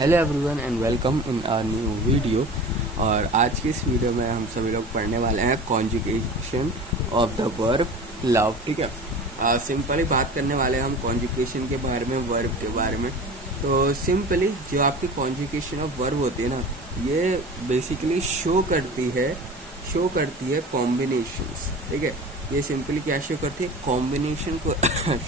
Hello everyone and welcome in our new video. और आज की इस वीडियो में हम सभी लोग पढ़ने वाले हैं conjugation of the verb love. ठीक है, सिंपली बात करने वाले हैं हम कॉन्जुगेशन के बारे में, वर्ब के बारे में। तो सिंपली जो आपकी कॉन्जुगेशन ऑफ वर्ब होती है ना, ये बेसिकली शो करती है कॉम्बिनेशंस। ठीक है, ये सिंपली क्या शो करती है, कॉम्बिनेशन को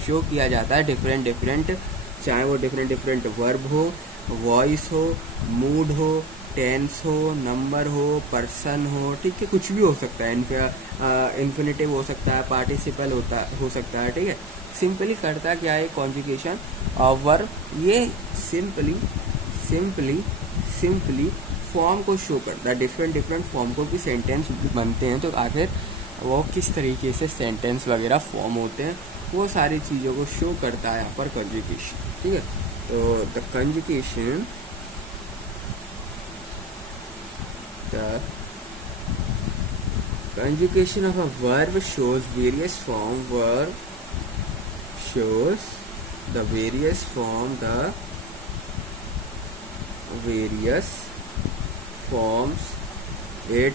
शो किया जाता है डिफरेंट, चाहे वो डिफरेंट वर्ब हो, वॉइस हो, मूड हो, टेंस हो, नंबर हो, पर्सन हो। ठीक है, कुछ भी हो सकता है, इन्फिनेटिव हो सकता है, पार्टिसिपल हो सकता है। ठीक है, सिंपली करता क्या है कॉन्जुगेशन ऑफ वर्ब, ये सिंपली फॉर्म को शो करता है, डिफरेंट फॉर्म को कि सेंटेंस बनते हैं तो आखिर वो किस तरीके से सेंटेंस वगैरह फॉर्म होते हैं, वो सारी चीज़ों को शो करता है यहाँ पर कॉन्जुगेशन। ठीक है, तो the conjugation of a verb shows various form. Verb shows the various forms it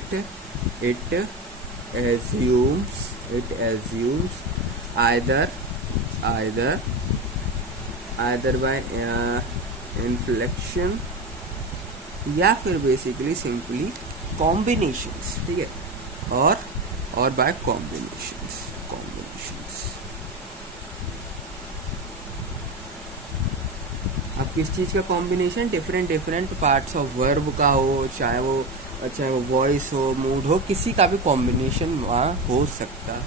assumes either by inflection या फिर बेसिकली सिंपली कॉम्बिनेशंस। ठीक है, और बाय कॉम्बिनेशंस। अब किस चीज़ का combination, different parts of verb का हो, चाहे वो वॉइस हो, मूड हो, किसी का भी कॉम्बिनेशन वहाँ हो सकता है,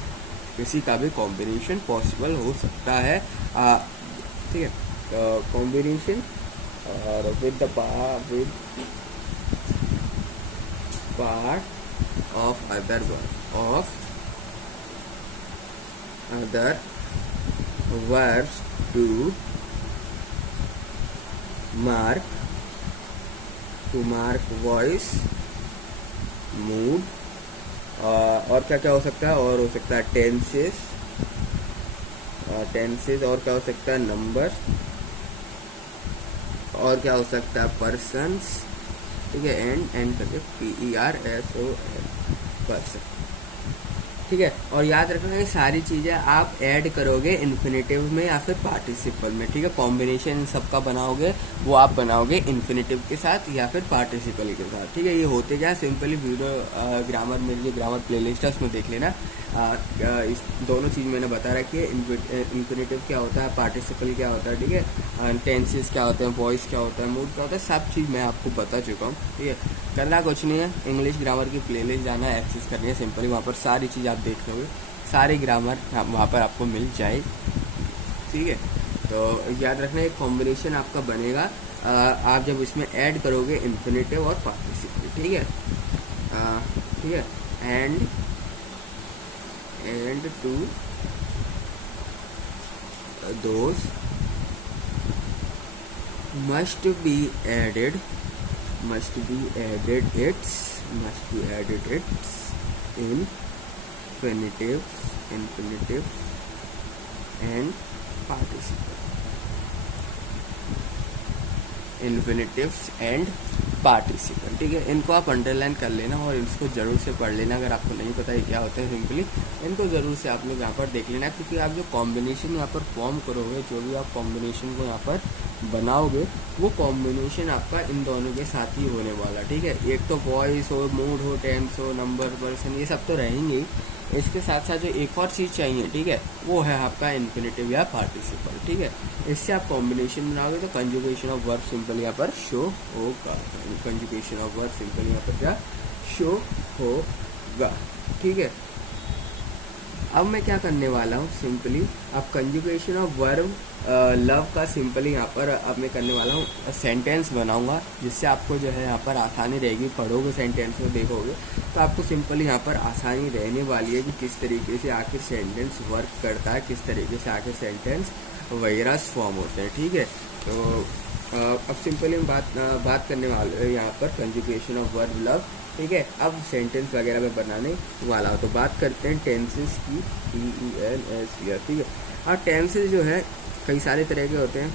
किसी का भी कॉम्बिनेशन पॉसिबल हो सकता है। ठीक है, कॉम्बिनेशन और with part of other verbs to mark voice, mood, और क्या हो सकता है, और हो सकता है टेंसेस, और क्या हो सकता है नंबर, और क्या हो सकता है पर्सन्स। ठीक है, एंड करके PERSON, पर्सन। ठीक है, और याद रखना ये सारी चीज़ें आप ऐड करोगे इन्फिनेटिव में या फिर पार्टिसिपल में। ठीक है, कॉम्बिनेशन सबका बनाओगे, वो आप बनाओगे इन्फिनेटिव के साथ या फिर पार्टिसिपल के साथ। ठीक है, ये होते क्या, सिंपली वीडियो ग्रामर, मेरी जो ग्रामर प्लेलिस्ट है उसमें देख लेना। इस दोनों चीज़ मैंने बता रखी है, इन्फिनेटिव क्या होता है, पार्टिसिपल क्या होता है, ठीक है, टेंसेस क्या होते हैं, वॉइस क्या होता है, मूड क्या होता है, सब चीज़ मैं आपको बता चुका हूँ। ठीक है, करना कुछ नहीं है, इंग्लिश ग्रामर की प्लेलिस्ट जाना है, एक्सेस करनी है, सिंपली वहाँ पर सारी चीज़ आप देख लोगे, सारी ग्रामर वहाँ पर आपको मिल जाए। ठीक है, तो याद रखना एक कॉम्बिनेशन आपका बनेगा आप जब इसमें ऐड करोगे इन्फिनेटिव और पार्टिसिपल। ठीक है, ठीक है, and to those must be added its infinitive and participle, ठीक है, इनको आप अंडरलाइन कर लेना और इसको ज़रूर से पढ़ लेना। अगर आपको नहीं पता है क्या होता है, सिंपली इनको ज़रूर से आप लोग यहाँ पर देख लेना, क्योंकि आप जो कॉम्बिनेशन यहाँ पर फॉर्म करोगे, जो भी आप कॉम्बिनेशन को यहाँ पर बनाओगे, वो कॉम्बिनेशन आपका इन दोनों के साथ ही होने वाला। ठीक है, एक तो वॉइस हो, मूड हो, टेंस हो, नंबर, पर्सन, ये सब तो रहेंगे ही, इसके साथ साथ जो एक और चीज़ चाहिए, ठीक है, वो है आपका इन्फिनेटिव या पार्टिसिपल। ठीक है, इससे आप कॉम्बिनेशन बनाओगे तो कंजुगेशन ऑफ वर्ब सिंपल यहाँ पर शो होगा, कंजुगेशन ऑफ वर्ब सिंपल यहाँ पर क्या शो होगा। ठीक है, अब मैं क्या करने वाला हूँ, सिंपली अब कंजुगेशन ऑफ वर्ब लव का सिंपली यहाँ पर अब मैं करने वाला हूँ सेंटेंस बनाऊंगा, जिससे आपको जो है यहाँ पर आसानी रहेगी। पढ़ोगे सेंटेंस में देखोगे तो आपको सिंपली यहाँ पर आसानी रहने वाली है कि किस तरीके से आखिर सेंटेंस वर्क करता है, किस तरीके से आखिर सेंटेंस वगैरह फॉर्म होते हैं। ठीक है, तो अब सिंपली हम बात करने वाले यहाँ पर कंजुगेशन ऑफ वर्ब लव। ठीक है, अब सेंटेंस वगैरह में बनाने वाला हो तो बात करते हैं टेंसेस की, TENSES। ठीक है, और टेंसेस जो है कई सारे तरह के होते हैं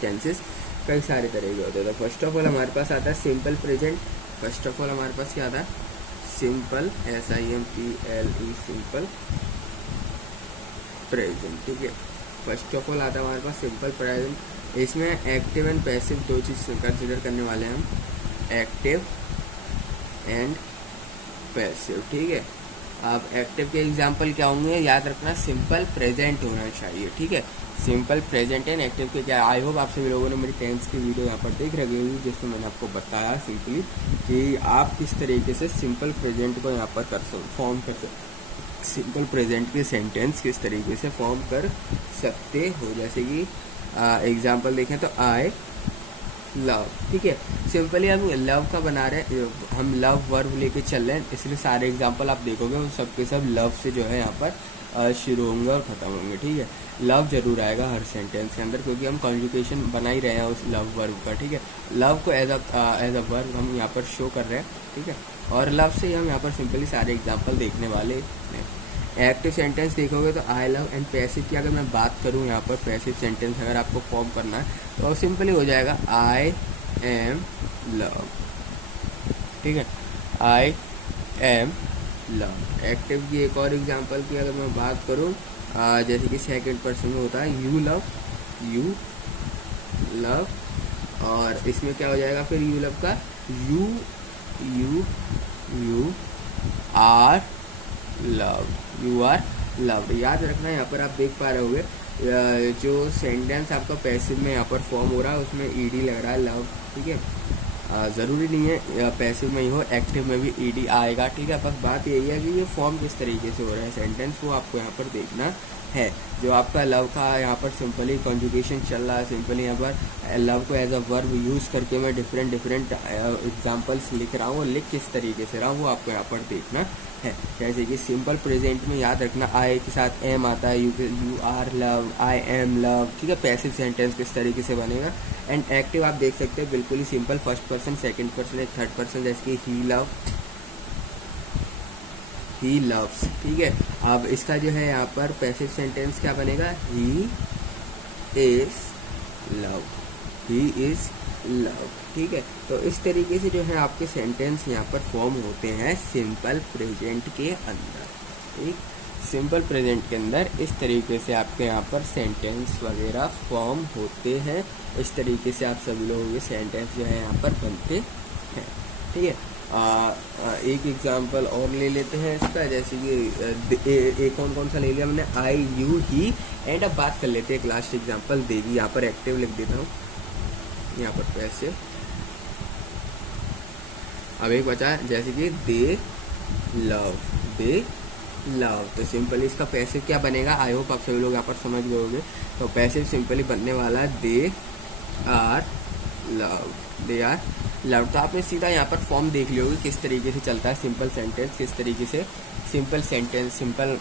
टेंसेस। कई सारे तरह के होते हैं। तो फर्स्ट ऑफ ऑल हमारे पास आता है simple present. First of all हमारे पास क्या आता है, सिंपल, SIMPLE, सिंपल प्रेजेंट, ठीक है। फर्स्ट ऑफ ऑल आता है हमारे पास सिंपल प्रेजेंट। इसमें एक्टिव एंड पैसिव दो चीज़ कंसिडर करने वाले हैं हम, एक्टिव एंड पैसिव, ठीक है। अब एक्टिव के एग्जांपल क्या होंगे, याद रखना सिंपल प्रेजेंट होना चाहिए, ठीक है। सिंपल प्रेजेंट एंड एक्टिव के क्या, आई होप आप सभी लोगों ने मेरी टेंस की वीडियो यहाँ पर देख रखी होगी, जिसमें मैंने आपको बताया सिंपली कि आप किस तरीके से सिंपल प्रेजेंट को यहाँ पर फॉर्म कर सकते, सिंपल प्रेजेंट के सेंटेंस किस तरीके से फॉर्म कर सकते हो। जैसे कि एग्जाम्पल देखें तो आई लव, ठीक है। सिंपली हम लव का बना रहे हैं, हम लव वर्ब लेके चल रहे हैं, इसलिए सारे एग्जाम्पल आप देखोगे वो सब के सब लव से जो है यहाँ पर शुरू होंगे और ख़त्म होंगे, ठीक है। लव जरूर आएगा हर सेंटेंस के अंदर, क्योंकि हम कॉन्जुगेशन बना ही रहे हैं उस लव वर्ब का, ठीक है। लव को एज अ वर्ब हम यहाँ पर शो कर रहे हैं, ठीक है। और लव से ही हम यहाँ पर सिंपली सारे एग्जाम्पल देखने वाले हैं। एक्टिव सेंटेंस देखोगे तो आई लव, एंड पैसिव की अगर मैं बात करूँ यहाँ पर, पैसिव सेंटेंस अगर आपको फॉर्म करना है तो सिंपली हो जाएगा आई एम लव, ठीक है, आई एम लव। एक्टिव की एक और एग्जांपल की अगर मैं बात करूँ, जैसे कि सेकंड पर्सन में होता है यू लव, यू लव, और इसमें क्या हो जाएगा फिर यू लव का you you you are love, you are loved. याद रखना यहाँ पर आप देख पा रहे होंगे जो सेंटेंस आपका पैसिव में यहाँ पर फॉर्म हो रहा है उसमें ईडी लग रहा है लव, ठीक है। ज़रूरी नहीं है पैसिव में ही हो, एक्टिव में भी ईडी आएगा, ठीक है। बस बात यही है कि ये फॉर्म किस तरीके से हो रहा है सेंटेंस, वो आपको यहाँ पर देखना है। जो आपका लव का यहाँ पर सिंपली कॉन्जुगेशन चल रहा है, सिंपली यहाँ पर लव को एज अ वर्ब यूज़ करके मैं डिफरेंट एग्जांपल्स लिख रहा हूँ, लिख किस तरीके से रहा हूँ वो आपको यहाँ पर देखना है। जैसे कि सिंपल प्रेजेंट में याद रखना आई के साथ एम आता है, you are love, I am love, ठीक है। पैसिव सेंटेंस किस तरीके से बनेगा। एंड एक्टिव आप देख सकते हैं बिल्कुल ही simple, first person, second person, एक थर्ड पर्सन, जैसे कि ही लव, ही लव्स, ठीक है। अब इसका जो है यहाँ पर पैसिव सेंटेंस क्या बनेगा, he is love, he is love, ठीक है। तो इस तरीके से जो है आपके सेंटेंस यहाँ पर फॉर्म होते हैं सिंपल प्रेजेंट के अंदर, ठीक। सिंपल प्रेजेंट के अंदर इस तरीके से आपके यहाँ पर सेंटेंस वगैरह फॉर्म होते हैं। इस तरीके से आप सभी लोगों के सेंटेंस जो है यहाँ पर बनते हैं, ठीक है। एक एग्जांपल और ले लेते हैं इसका, जैसे कि एक कौन सा ले लिया हमने, आई यू ही, एंड अब बात कर लेते हैं एक लास्ट एग्जांपल देगी। यहाँ पर एक्टिव लिख देता हूँ, यहाँ पर पैसे, अब एक बचा है जैसे कि दे लव, दे लव। तो सिंपली इसका पैसिव क्या बनेगा, आई होप आप सभी लोग यहाँ पर समझ गए होंगे। तो पैसिव सिंपली बनने वाला है they are love, they are love. तो आपने सीधा यहाँ पर फॉर्म देख लिया होगी किस तरीके से चलता है सिंपल सेंटेंस, किस तरीके से सिंपल सेंटेंस, सिंपल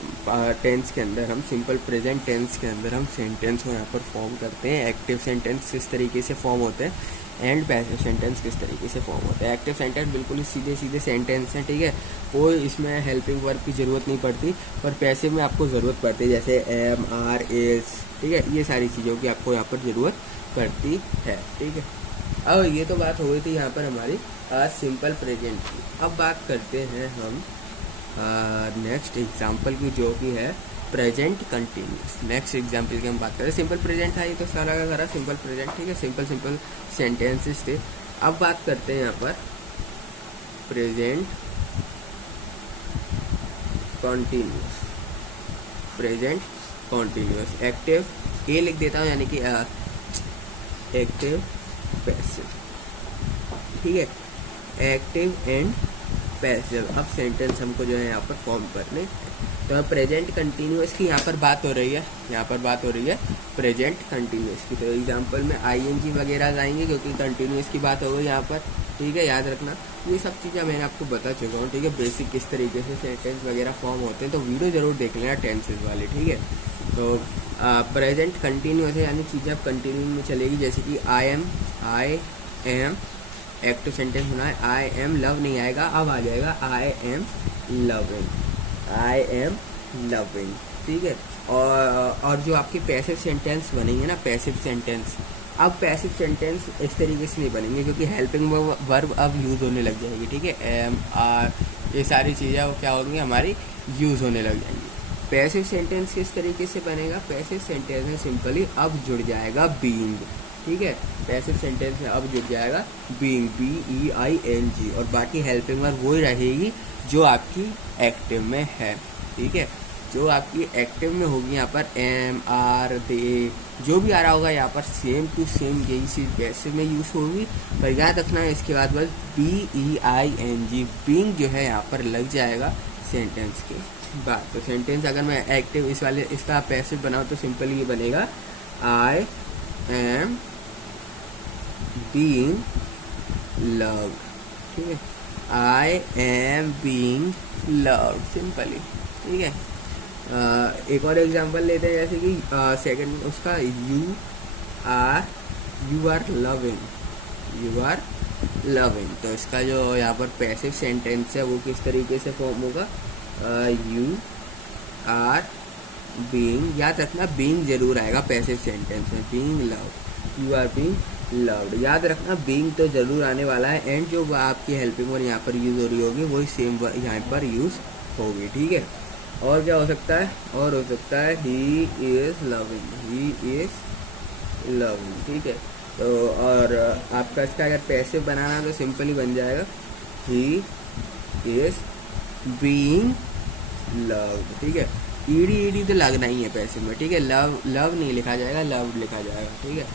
टेंस के अंदर हम, सिंपल प्रेजेंट टेंस के अंदर हम सेंटेंस को यहाँ पर फॉर्म करते हैं। एक्टिव सेंटेंस किस तरीके से फॉर्म होते हैं एंड पैसिव सेंटेंस किस तरीके से फॉर्म होता है। एक्टिव सेंटेंस बिल्कुल ही सीधे सीधे सेंटेंस हैं, ठीक है, कोई इसमें हेल्पिंग वर्ब की ज़रूरत नहीं पड़ती, पर पैसिव में आपको ज़रूरत पड़ती है, जैसे एम, आर, इज, ठीक है। ये सारी चीज़ों की आपको यहाँ पर ज़रूरत पड़ती है, ठीक है। अब ये तो बात हो गई थी यहाँ पर हमारी सिंपल प्रेजेंट की। अब बात करते हैं हम नेक्स्ट एग्जाम्पल की, जो कि है प्रेजेंट कंटिन्यूस। नेक्स्ट एग्जाम्पल की हम बात करें, सिंपल प्रेजेंट था ये तो सारा का सारा सिंपल प्रेजेंट, ठीक है, सिंपल सेंटेंसेस थे। अब बात करते हैं यहाँ पर present continuous, present continuous. Active ए लिख देता हूँ, यानी कि एक्टिव पैसिव, ठीक है, एक्टिव एंड पैसिव। अब सेंटेंस हमको जो है यहाँ पर फॉर्म करने, तो प्रेजेंट कंटिन्यूस की यहाँ पर बात हो रही है, यहाँ पर बात हो रही है प्रेजेंट कंटिन्यूस की। तो एग्जांपल में आईएनजी वगैरह आएंगे क्योंकि कंटिन्यूस की बात हो गई यहाँ पर, ठीक है। याद रखना ये सब चीज़ें मैंने आपको बता चुका हूँ, ठीक है, बेसिक किस तरीके से सेंटेंस वगैरह फॉर्म होते हैं। तो वीडियो जरूर देख लेना टेंसेज वाली, ठीक है। तो प्रेजेंट कंटिन्यूस है, यानी चीज़ें अब कंटिन्यू में चलेगी, जैसे कि आई एम एक्टिव सेंटेंस होना है, आई एम लव नहीं आएगा, अब आ जाएगा I am loving, I am loving, ठीक है। और जो आपकी पैसिव सेंटेंस बनेंगे ना, पैसिव सेंटेंस अब पैसिव सेंटेंस इस तरीके से नहीं बनेंगे क्योंकि हेल्पिंग वर्ब अब यूज़ होने लग जाएगी, ठीक है। एम आर ये सारी चीज़ें वो क्या होंगी हमारी यूज़ होने लग जाएंगी। पैसिव सेंटेंस किस तरीके से बनेगा, पैसिव सेंटेंस में सिंपली अब जुड़ जाएगा बीइंग, ठीक है। पैसिव सेंटेंस में अब जुड़ जाएगा बीइंग, BEING, और बाकी हेल्पिंग वर्ब वही रहेगी जो आपकी एक्टिव में है, ठीक है। जो आपकी एक्टिव में होगी यहाँ पर एम आर दे जो भी आ रहा होगा यहाँ पर सेम टू सेम यही चीज़ पैसिव में यूज़ होगी। पर याद रखना है इसके बाद बस BEING बीइंग जो है यहाँ पर लग जाएगा सेंटेंस के बाद। तो सेंटेंस अगर मैं एक्टिव इस वाले इसका पैसिव बनाऊँ तो सिंपली ये बनेगा आई एम बीइंग लव्ड, ठीक है। I am being loved simply, ठीक है। एक और एग्जांपल लेते हैं जैसे कि सेकंड उसका यू आर लविंग, तो इसका जो यहाँ पर पैसिव सेंटेंस है वो किस तरीके से फॉर्म होगा, यू आर बीइंग, याद रखना बीइंग जरूर आएगा पैसिव सेंटेंस में, being loved, you are being loved, याद रखना बीइंग तो जरूर आने वाला है। एंड जो आपकी हेल्पिंग वर्ब यहाँ पर यूज़ हो रही होगी वही सेम यहाँ पर यूज़ होगी, ठीक है। और क्या हो सकता है, और हो सकता है ही इज़ लविंग, ठीक है। तो और आपका इसका अगर पैसिव बनाना तो सिंपली बन जाएगा ही इज़ बीइंग लव्ड, ठीक है। ईडी तो लगना ही है पैसिव में, ठीक है। लव नहीं लिखा जाएगा, लव्ड लिखा जाएगा, ठीक है।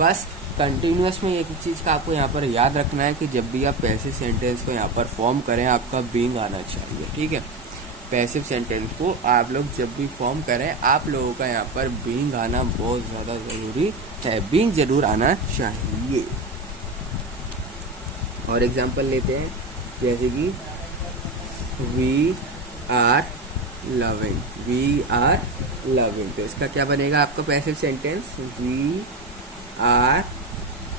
बस कंटिन्यूस में एक चीज़ का आपको यहाँ पर याद रखना है कि जब भी आप पैसिव सेंटेंस को यहाँ पर फॉर्म करें आपका बीइंग आना चाहिए, ठीक है। पैसिव सेंटेंस को आप लोग जब भी फॉर्म करें आप लोगों का यहाँ पर बीइंग आना बहुत ज़्यादा ज़रूरी है, बीइंग जरूर आना चाहिए। और एग्जांपल लेते हैं जैसे कि वी आर लविंग, तो इसका क्या बनेगा आपका passive sentence, we are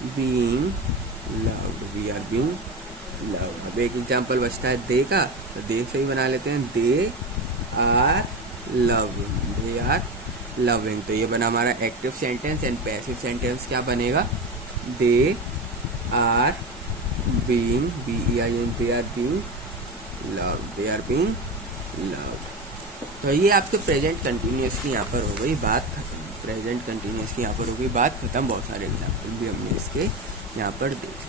being loved, अब एक एग्जांपल बचता है दे का, तो दे से ही बना लेते हैं, दे आर लविंग, तो ये बना हमारा active sentence. And passive sentence क्या बनेगा, दे आर बीइंग लव्ड, तो ये आपके प्रेजेंट कंटिन्यूअस की यहाँ पर हो गई बात खत्म, प्रेजेंट कंटिन्यूअस की यहाँ पर हो गई बात खत्म। बहुत सारे एग्जाम्पल भी हमने इसके यहाँ पर देखे।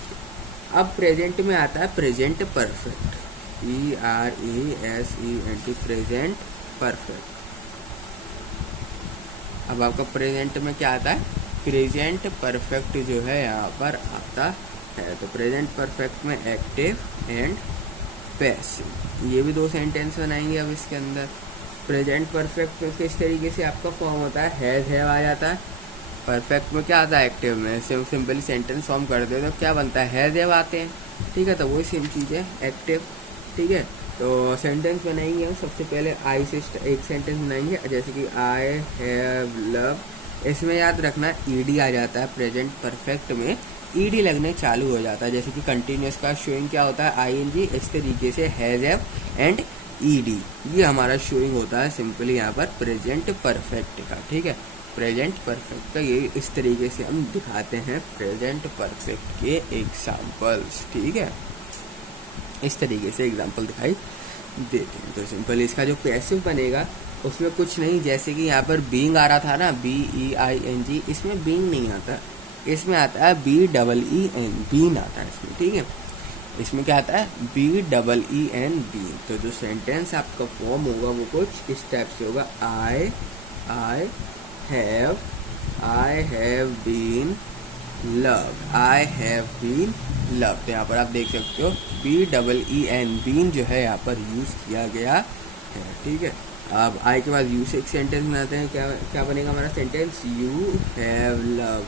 अब प्रेजेंट में आता है present perfect, PRESENT, present perfect. अब आपका प्रेजेंट में क्या आता है, प्रेजेंट परफेक्ट जो है यहाँ पर आता है। तो प्रेजेंट परफेक्ट में एक्टिव एंड पैसिव, ये भी दो सेंटेंस बनाएंगे। अब इसके अंदर प्रेजेंट परफेक्ट में किस तरीके से आपका फॉर्म होता है, हैव आ जाता है। परफेक्ट में क्या आता है, एक्टिव में सिंपली सेंटेंस फॉर्म कर दे तो क्या बनता है, हैव आते हैं, ठीक है। तो वही सेम चीज़ है एक्टिव, ठीक है। तो सेंटेंस बनाएंगे हम सबसे पहले आई से एक सेंटेंस बनाएंगे जैसे कि आई हैव लव, इसमें याद रखना ईडी आ जाता है, प्रेजेंट परफेक्ट में ईडी लगने चालू हो जाता है। जैसे कि कंटिन्यूस का शोइंग क्या होता है, ING, इस तरीके से हैव एंड ईडी ये हमारा शोइंग होता है सिंपली यहाँ पर प्रेजेंट परफेक्ट का, ठीक है। प्रेजेंट परफेक्ट का ये इस तरीके से हम दिखाते हैं प्रेजेंट परफेक्ट के एग्जाम्पल्स, ठीक है। इस तरीके से एग्जाम्पल दिखाई देते हैं। तो सिंपल इसका जो पैसिव बनेगा उसमें कुछ नहीं, जैसे कि यहाँ पर बीइंग आ रहा था ना, BEING, इसमें बीइंग नहीं आता, इसमें आता है BEEN, बीन आता है इसमें, ठीक है। इसमें क्या आता है, BEEN, बीन। तो जो सेंटेंस आपका फॉर्म होगा वो कुछ इस टाइप से होगा, आई हैव बीन लव्ड, तो यहाँ पर आप देख सकते हो BEEN, बीन जो है यहाँ पर यूज़ किया गया है, ठीक है। अब आई के बाद यू से एक सेंटेंस बनाते हैं, क्या बनेगा हमारा सेंटेंस, यू हैव लव,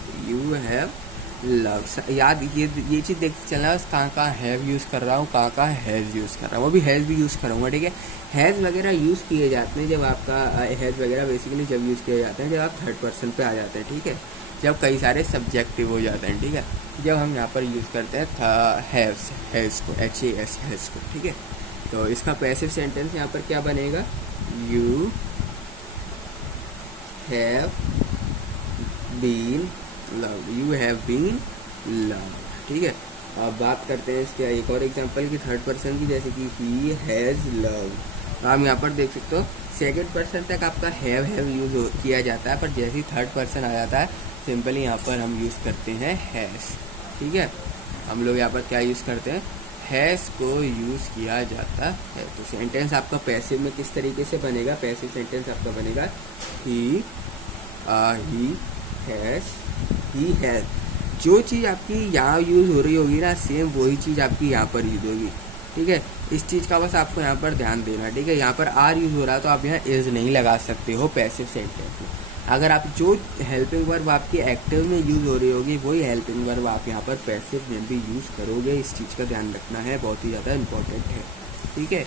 याद ये चीज़ देख चलना, कहाँ हैव यूज़ कर रहा हूँ, कहाँ हैज़ यूज़ कर रहा हूँ, वो भी हैज़ भी यूज़ करूँगा, ठीक है। हैज़ वगैरह यूज़ किए जाते हैं जब आपका हैज़ वगैरह बेसिकली जब यूज़ किए जाते हैं जब आप थर्ड पर्सन पे आ जाते हैं, ठीक है। जब कई सारे सब्जेक्टिव हो जाते हैं, ठीक है। जब हम यहाँ पर यूज़ करते हैं हैज़ को, HAS, हैज़ को, ठीक है। तो इसका पैसिव सेंटेंस यहाँ पर क्या बनेगा, you have been loved, you have been loved, ठीक है। अब बात करते हैं इसके एक और एग्जांपल की थर्ड पर्सन की, जैसे कि ही हैज़ लव्ड। आप यहाँ पर देख सकते हो सेकंड पर्सन तक आपका हैव यूज़ किया जाता है, पर जैसे ही थर्ड पर्सन आ जाता है सिंपली यहाँ पर हम यूज़ करते हैं हैज़, ठीक है। हम लोग यहाँ पर क्या यूज़ करते हैं, हैज़ को यूज़ किया जाता है। तो सेंटेंस आपका पैसिव में किस तरीके से बनेगा, पैसिव सेंटेंस आपका बनेगा ही हैज़। जो चीज़ आपकी यहाँ यूज़ हो रही होगी ना, सेम वही चीज़ आपकी यहाँ पर यूज़ होगी, ठीक है। इस चीज़ का बस आपको यहाँ पर ध्यान देना, ठीक है। यहाँ पर आर यूज़ हो रहा है तो आप यहाँ इज़ नहीं लगा सकते हो पैसिव सेंटेंस में। अगर आप जो हेल्पिंग वर्ब आपकी एक्टिव में यूज़ हो रही होगी वही हेल्पिंग वर्ब आप यहाँ पर पैसिव में भी यूज़ करोगे। इस चीज़ का ध्यान रखना है, बहुत ही ज़्यादा इम्पोर्टेंट है, ठीक है।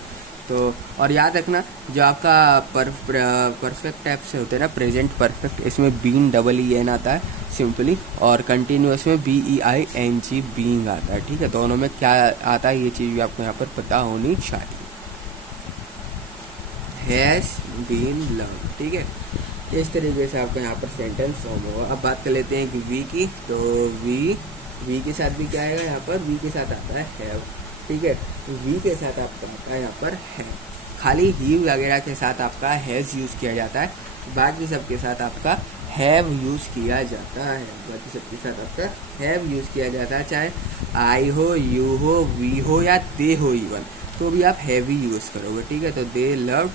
तो और याद रखना जो आपका परफेक्ट टाइप से होते हैं ना, प्रेजेंट परफेक्ट, इसमें बीन EEN आता है सिंपली, और कंटिन्यूस में BEING बीइंग आता है, ठीक है। दोनों में क्या आता है ये चीज़ भी आपको यहाँ पर पता होनी चाहिए। हैज़ बीन लव्ड, ठीक है। इस तरीके से आपका यहाँ पर सेंटेंस फॉर्म होगा। अब बात कर लेते हैं कि वी की, तो वी के साथ भी क्या आएगा, यहाँ पर वी के साथ आता है हैव, ठीक है। वी के साथ आपका आता है यहाँ पर है, खाली ही वगैरह के साथ आपका हैज़ यूज़ किया जाता है, बाकी सबके साथ आपका हैव यूज़ किया जाता है, बाकी सबके साथ आपका हैव यूज़ किया जाता है। चाहे आई हो, यू हो, वी हो या दे हो इवन, तो भी आप हैव ही यूज़ करोगे, ठीक है। तो they loved,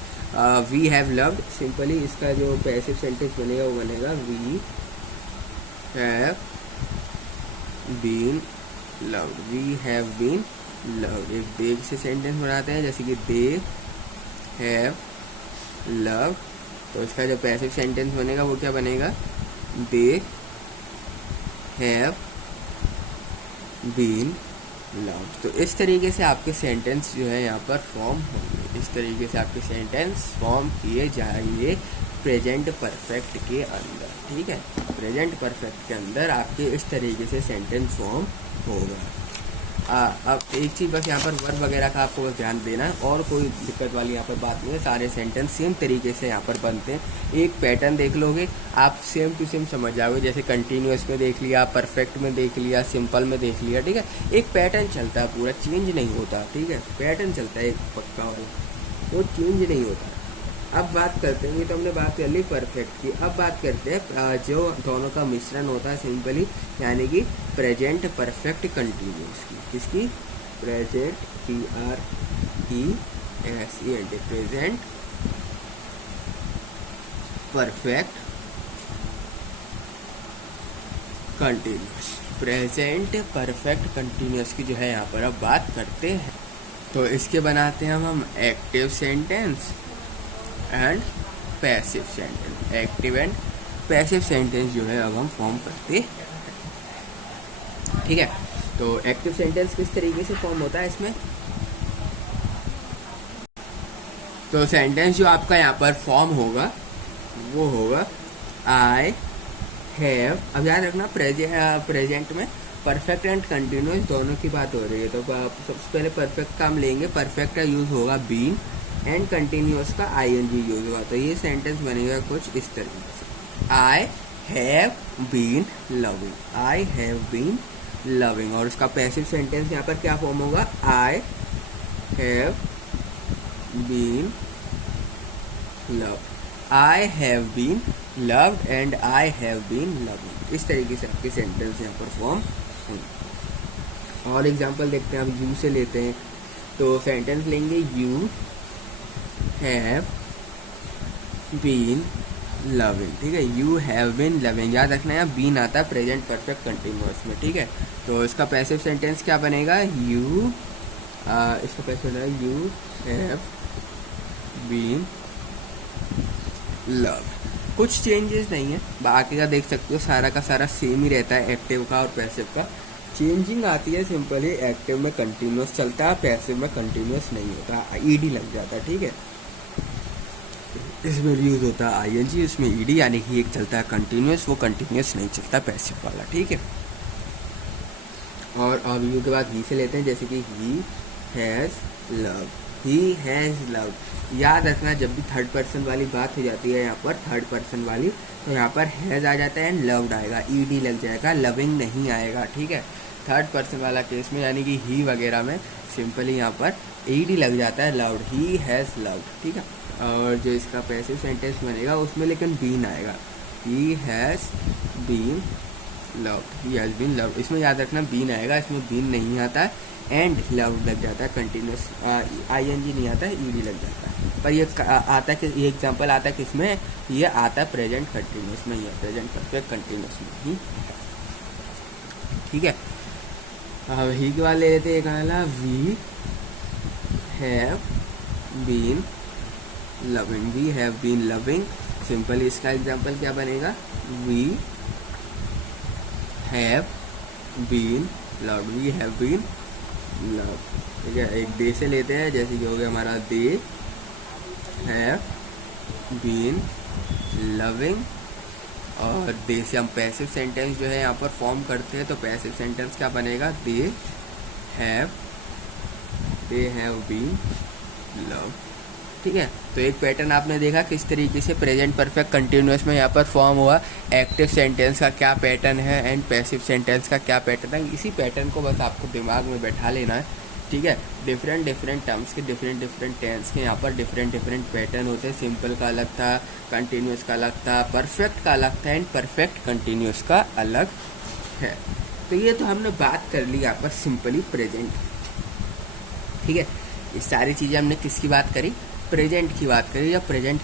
we have loved, simply इसका जो पैसिव सेंटेंस बनेगा वो बनेगा we have been loved, we have been loved. एक दे से सेंटेंस बनाते हैं, जैसे कि दे हैव लव्ड, तो इसका जो पैसिव सेंटेंस बनेगा वो क्या बनेगा, दे हैव बीन लव्ड। तो इस तरीके से आपके सेंटेंस जो है यहाँ पर फॉर्म होंगे, इस तरीके से आपके सेंटेंस फॉर्म किए जाएंगे प्रेजेंट परफेक्ट के अंदर, ठीक है। प्रेजेंट परफेक्ट के अंदर आपके इस तरीके से सेंटेंस फॉर्म होगा। अब एक चीज़ बस यहाँ पर वर्ब वगैरह का आपको ध्यान देना है, और कोई दिक्कत वाली यहाँ पर बात नहीं है, सारे सेंटेंस सेम तरीके से यहाँ पर बनते हैं। एक पैटर्न देख लोगे आप सेम टू सेम समझ जाओगे, जैसे कंटिन्यूस में देख लिया, परफेक्ट में देख लिया, सिंपल में देख लिया, ठीक है। एक पैटर्न चलता है, पूरा चेंज नहीं होता, ठीक है। पैटर्न चलता है एक पक्का, और वो चेंज नहीं होता। अब बात करते हैं, ये तो हमने बात कर ली परफेक्ट की। अब बात करते हैं जो दोनों का मिश्रण होता है सिंपली, यानी कि प्रेजेंट परफेक्ट कंटिन्यूस की। किसकी, present PRESENT, present perfect continuous, present perfect continuous की जो है यहाँ पर अब बात करते हैं। तो इसके बनाते हैं हम active sentence and passive sentence. Active and passive sentence जो है अब हम फॉर्म करते हैं, ठीक है। तो एक्टिव सेंटेंस किस तरीके से फॉर्म होता है इसमें, तो सेंटेंस जो आपका यहाँ पर फॉर्म होगा वो होगा आई हैव। अब याद रखना प्रेजेंट में परफेक्ट एंड कंटिन्यूस दोनों की बात हो रही है, तो सबसे पहले परफेक्ट का हम लेंगे, परफेक्ट का यूज होगा बीन, एंड कंटिन्यूस का ING यूज होगा। तो ये सेंटेंस बनेगा कुछ इस तरीके से, I have been loving, I have been loving. और उसका पैसिव सेंटेंस यहाँ पर क्या फॉर्म होगा, I have been love, I have been loved and I have been loving. इस तरीके से आपके सेंटेंस यहाँ पर फॉर्म होंगे। और एग्जांपल देखते हैं, अब यू से लेते हैं, तो सेंटेंस लेंगे यू हैव बीन लविंग, ठीक है। यू हैव बीन लविंग, याद रखना है बीन आता है प्रेजेंट परफेक्ट कंटिन्यूअस में, ठीक है। तो इसका पैसिव सेंटेंस क्या बनेगा, यू इसका पैसिव बनेगा यू हैव बीन लव्ड। कुछ चेंजेस नहीं है, बाकी का देख सकते हो सारा का सारा सेम ही रहता है, एक्टिव का और पैसिव का। चेंजिंग आती है सिंपली, एक्टिव में कंटिन्यूअस चलता है, पैसिव में कंटिन्यूअस नहीं होता, ED लग जाता है, ठीक है। इसमें यूज होता है ING, इसमें ED, यानी कि एक चलता है कंटिन्यूअस, वो कंटिन्यूअस नहीं चलता पैसिव वाला, ठीक है। और अब यू के बाद ही से लेते हैं, जैसे कि he has love, he has loved. याद रखना जब भी थर्ड पर्सन वाली बात हो जाती है यहाँ पर, थर्ड पर्सन वाली, तो यहाँ पर हैज़ आ जाता है एंड लव्ड आएगा, ईडी लग जाएगा, लविंग नहीं आएगा, ठीक है। थर्ड पर्सन वाला केस में यानी कि ही वगैरह में सिंपली यहाँ पर ईडी लग जाता है, लव्ड, ही हैज़ लव्ड, ठीक है। और जो इसका पैसिव सेंटेंस बनेगा उसमें लेकिन बीन आएगा, he has been loved, he has been loved, इसमें याद रखना बीन आएगा, इसमें बीन नहीं आता है, एंड लव्ड लग जाता है, कंटिन्यूस आईएनजी नहीं आता है, ईडी लग जाता है। पर ये आता है कि ये एग्जांपल आता है किसमें, ये आता है प्रेजेंट कंटिन्यूस में, ये प्रेजेंट परफेक्ट कंटिन्यूस में ही, ठीक है। अब ही के बाद ले लेते हैं गाना, we have been loving, we have been loving. Simple इसका एग्जांपल क्या बनेगा, we have been loved, we have been loved, ठीक है। एक दे से लेते हैं, जैसे कि हो गया हमारा दे हैव बीन लविंग, और दे से हम पैसिव सेंटेंस जो है यहाँ पर फॉर्म करते हैं, तो पैसिव सेंटेंस क्या बनेगा, दे हैव बीन लव्ड, ठीक है। तो एक पैटर्न आपने देखा किस तरीके से प्रेजेंट परफेक्ट कंटिन्यूअस में यहाँ पर फॉर्म हुआ, एक्टिव सेंटेंस का क्या पैटर्न है एंड पैसिव सेंटेंस का क्या पैटर्न है। इसी पैटर्न को बस आपको दिमाग में बैठा लेना है, ठीक है। डिफरेंट टर्म्स के डिफरेंट टेंस के यहाँ पर डिफरेंट पैटर्न होते हैं। सिंपल का अलग था, कंटिन्यूस का अलग था, परफेक्ट का अलग था एंड परफेक्ट कंटिन्यूस का अलग है। तो ये तो हमने बात कर ली यहाँ पर सिंपली प्रेजेंट, ठीक है। ये सारी चीज़ें हमने किसकी बात करी, प्रेजेंट की बात करी, या प्रेजेंट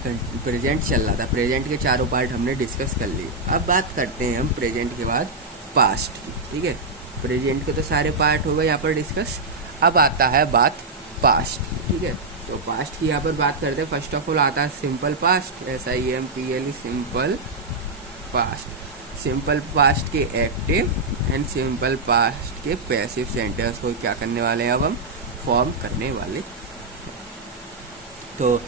चल रहा था, प्रेजेंट के चारों पार्ट हमने डिस्कस कर लिए। अब बात करते हैं हम प्रेजेंट के बाद पास्ट की, ठीक है। प्रेजेंट के तो सारे पार्ट हो गए यहाँ पर डिस्कस, अब आता है बात पास्ट, ठीक है। तो पास्ट की यहाँ पर बात करते हैं। फर्स्ट ऑफ ऑल आता है simple past, SIMPL, simple past. Simple past के एक्टिव एंड सिंपल पास्ट के पैसिव सेंटेंस को क्या करने वाले हैं, अब हम फॉर्म करने वाले। तो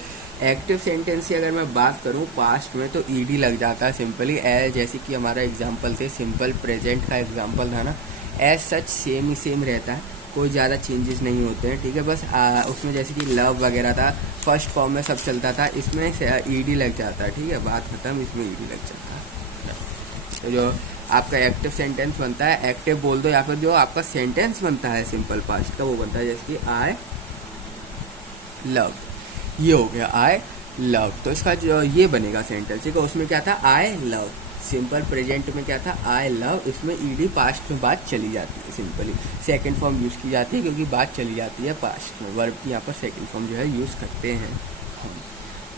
एक्टिव सेंटेंस की अगर मैं बात करूं पास्ट में, तो ईडी लग जाता है सिंपली, एज जैसे कि हमारा एग्जांपल थे, सिंपल प्रेजेंट का एग्जांपल था ना, एज सच सेम ही सेम रहता है, कोई ज़्यादा चेंजेस नहीं होते हैं, ठीक है। बस उसमें जैसे कि लव वगैरह था, फर्स्ट फॉर्म में सब चलता था, इसमें ईडी लग जाता है, ठीक है, बात खत्म, इसमें ईडी लग जाता है। तो जो आपका एक्टिव सेंटेंस बनता है, एक्टिव बोल दो, या फिर जो आपका सेंटेंस बनता है सिंपल पास्ट का, वो बनता है जैसे कि आई लव, ये हो गया आई लव। तो इसका जो ये बनेगा सेंटेंस, ठीक है, उसमें क्या था, आई लव। सिंपल प्रेजेंट में क्या था, आई लव, इसमें ईडी पास्ट में बात चली जाती है, सिंपली सेकंड फॉर्म यूज़ की जाती है क्योंकि बात चली जाती है पास्ट में, वर्ब की यहाँ पर सेकंड फॉर्म जो है यूज़ करते हैं हम।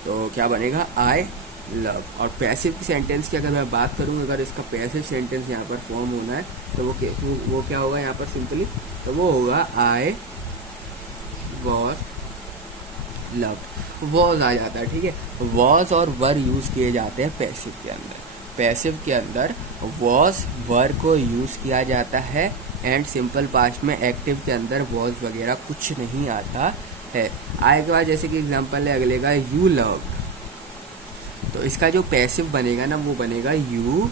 तो क्या बनेगा, आई लव। और पैसिव सेंटेंस की अगर मैं बात करूँ, अगर इसका पैसिव सेंटेंस यहाँ पर फॉर्म होना है, तो वो क्या होगा यहाँ पर सिंपली, तो वो होगा आई वॉज लव, वॉज आ जाता है, ठीक है। वॉज और वर यूज़ किए जाते हैं पैसिव के अंदर, पैसिव के अंदर वॉज वर को यूज़ किया जाता है, एंड सिंपल पास्ट में एक्टिव के अंदर वॉज वगैरह कुछ नहीं आता है। आए के बाद जैसे कि एग्जांपल है अगले का, यू लव, तो इसका जो पैसिव बनेगा ना, वो बनेगा यू।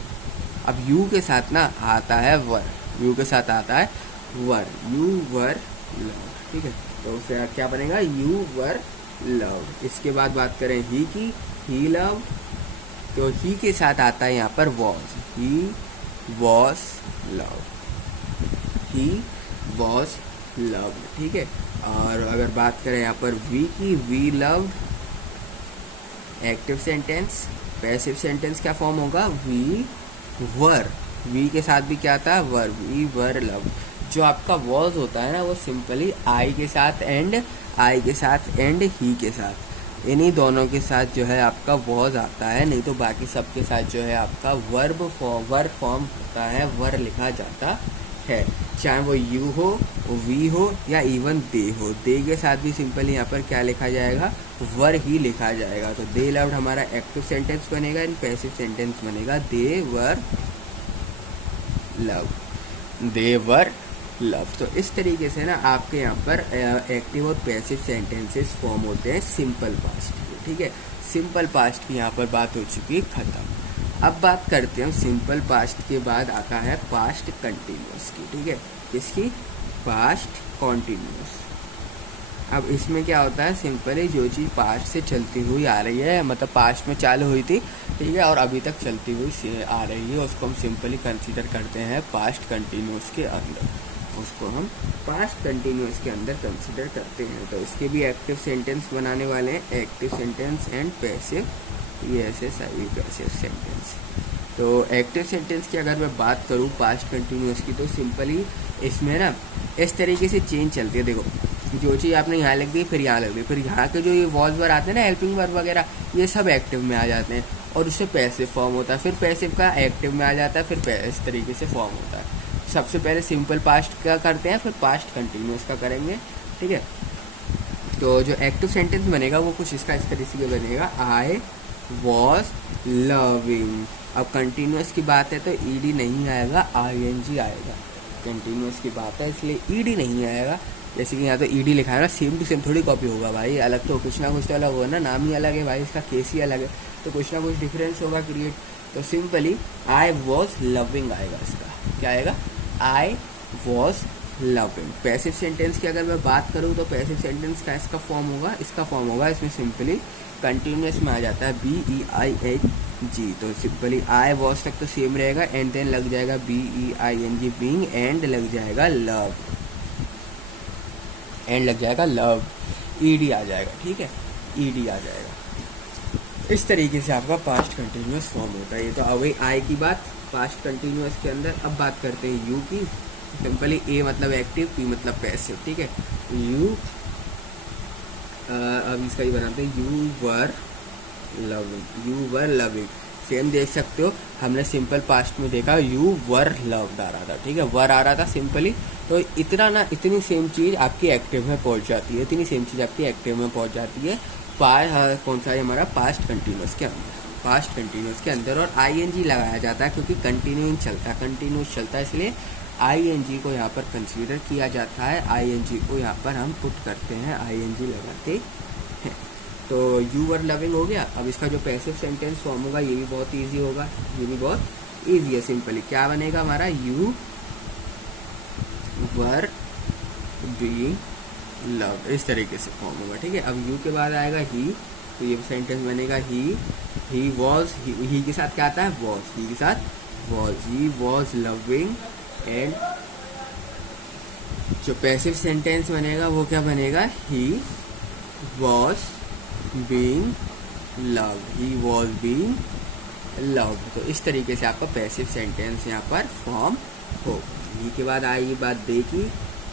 अब यू के साथ ना आता है वर, यू के साथ आता है वर, यू वर लव, ठीक है। तो फिर क्या बनेगा, यू वर लव। इसके बाद बात करें ही की, ही लव, तो ही के साथ आता है यहाँ पर was, he was love, he was love, ठीक है। और अगर बात करें यहाँ पर वी की, we loved, active sentence. Passive sentence क्या फॉर्म होगा, वी वर, वी के साथ भी क्या था, वर, वी वर लव। जो आपका वॉज होता है ना, वो सिंपली आई के साथ एंड, आई के साथ एंड ही के साथ, इन्हीं दोनों के साथ जो है आपका वॉज आता है, नहीं तो बाकी सब के साथ जो है आपका वर्ब फॉर्म होता है, वर लिखा जाता है, चाहे वो यू हो, वी हो, या इवन दे हो। दे के साथ भी सिंपली यहाँ पर क्या लिखा जाएगा, वर ही लिखा जाएगा। तो दे लव्ड हमारा एक्टिव सेंटेंस बनेगा एंड पैसिव सेंटेंस बनेगा they were love, they were love. तो इस तरीके से ना आपके यहाँ पर एक्टिव और पैसिव सेंटेंसेस फॉर्म होते हैं सिंपल पास्ट के, ठीक है। सिंपल पास्ट की यहाँ पर बात हो चुकी है, खत्म। अब बात करते हैं सिंपल पास्ट के बाद आता है पास्ट कंटिन्यूअस की, ठीक है। किसकी, पास्ट कॉन्टिन्यूअस। अब इसमें क्या होता है, सिंपली जो चीज़ पास्ट से चलती हुई आ रही है, मतलब पास्ट में चालू हुई थी, ठीक है, और अभी तक चलती हुई आ रही है, उसको हम सिंपली कंसीडर करते हैं पास्ट कंटिन्यूस के अंदर। उसको हम पास्ट कंटिन्यूस के अंदर कंसीडर करते हैं। तो इसके भी एक्टिव सेंटेंस बनाने वाले हैं, एक्टिव सेंटेंस एंड पैसिव, ये ऐसे सभी पैसिव सेंटेंस। तो एक्टिव सेंटेंस की अगर मैं बात करूँ पास्ट कंटिन्यूस की, तो सिंपली इसमें ना इस तरीके से चेंज चलती है। देखो, जो चीज़ आपने यहाँ लिख दी, फिर यहाँ लिख दी, फिर यहाँ के जो ये वॉज वर्ब आते हैं ना, हेल्पिंग वर्ब वगैरह, ये सब एक्टिव में आ जाते हैं और उससे पैसिव फॉर्म होता है, फिर पैसिव का एक्टिव में आ जाता है, फिर इस तरीके से फॉर्म होता है। सबसे पहले सिंपल पास्ट का करते हैं, फिर पास्ट कंटिन्यूस का करेंगे, ठीक है। तो जो एक्टिव सेंटेंस बनेगा वो कुछ इसका इस तरीके से बनेगा, आई वॉज लविंग। अब कंटिन्यूस की बात है तो ईडी नहीं आएगा, आईएनजी आएगा। कंटिन्यूस की बात है इसलिए ईडी नहीं आएगा। जैसे कि यहाँ तो ईडी लिखा है ना, सेम टू सेम थोड़ी कॉपी होगा भाई, अलग तो कुछ ना कुछ तो अलग होगा ना, नाम ही अलग है भाई, इसका केस ही अलग है, तो कुछ ना कुछ डिफरेंस होगा क्रिएट। तो सिंपली आई वॉज लविंग आएगा, इसका क्या आएगा, I was loving. Passive sentence की अगर मैं बात करूँ तो पैसिव सेंटेंस का इसका फॉर्म होगा, इसमें सिंपली कंटिन्यूस में आ जाता है BEING। तो सिंपली आई वॉज तक तो सेम रहेगा, एंड देन लग जाएगा BEING बीइंग, एंड लग जाएगा लव, ईडी आ जाएगा, ठीक है, ईडी आ जाएगा। इस तरीके से आपका पास्ट कंटिन्यूस फॉर्म होता है। ये तो अवई आई की बात पास्ट कंटिन्यूस के अंदर। अब बात करते हैं यू की। सिंपली ए मतलब एक्टिव, पी मतलब पैसिव, ठीक है। यू, अब इसका ही बनाते हैं, यू वर लविंग। सेम देख सकते हो, हमने सिंपल पास्ट में देखा यू वर लव्ड आ रहा था, ठीक है, वर आ रहा था सिंपली। तो इतनी सेम चीज़ आपकी एक्टिव में पहुंच जाती है, कौन सा है हमारा पास्ट कंटिन्यूस के अंदर। और आईएनजी लगाया जाता है क्योंकि कंटिन्यूस चलता है, इसलिए आईएनजी को यहाँ पर कंसीडर किया जाता है, आईएनजी को यहाँ पर हम पुट करते हैं, आईएनजी लगाते हैं। तो यू वर लविंग हो गया। अब इसका जो पैसिव सेंटेंस फॉर्म होगा ये भी बहुत ईजी होगा, है। सिंपली क्या बनेगा हमारा, यू वर बीइंग लव्ड, इस तरीके से फॉर्म होगा, ठीक है। अब यू के बाद आएगा ही, तो ये सेंटेंस बनेगा ही वॉज, ही के साथ क्या आता है, वॉज, ही के साथ was, he was loving. And जो पैसिव सेंटेंस बनेगा वो क्या बनेगा, ही वॉज बीइंग लव्ड, तो इस तरीके से आपका पैसिव सेंटेंस यहाँ पर फॉर्म हो। ही के बाद आएगी बात दे की,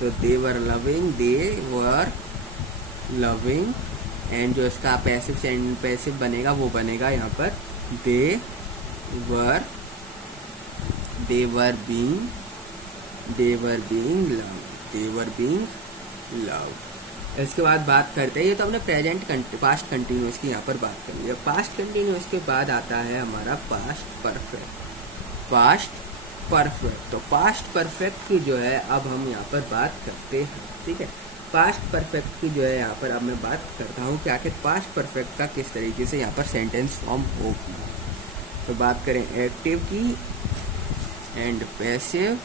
तो दे वर लविंग, एंड जो इसका पैसिव बनेगा वो बनेगा यहाँ पर दे वर बीइंग लव्ड। इसके बाद बात करते हैं, ये तो हमने पास्ट कंटिन्यूस की यहाँ पर बात कर ली है। पास्ट कंटिन्यूस के बाद आता है हमारा पास्ट परफेक्ट। तो पास्ट परफेक्ट की जो है अब हम यहाँ पर बात करते हैं, ठीक है। पास्ट परफेक्ट की जो है यहाँ पर अब मैं बात करता हूँ कि आखिर पास्ट परफेक्ट का किस तरीके से यहाँ पर सेंटेंस फॉर्म होगी। तो बात करें एक्टिव की एंड पैसिव।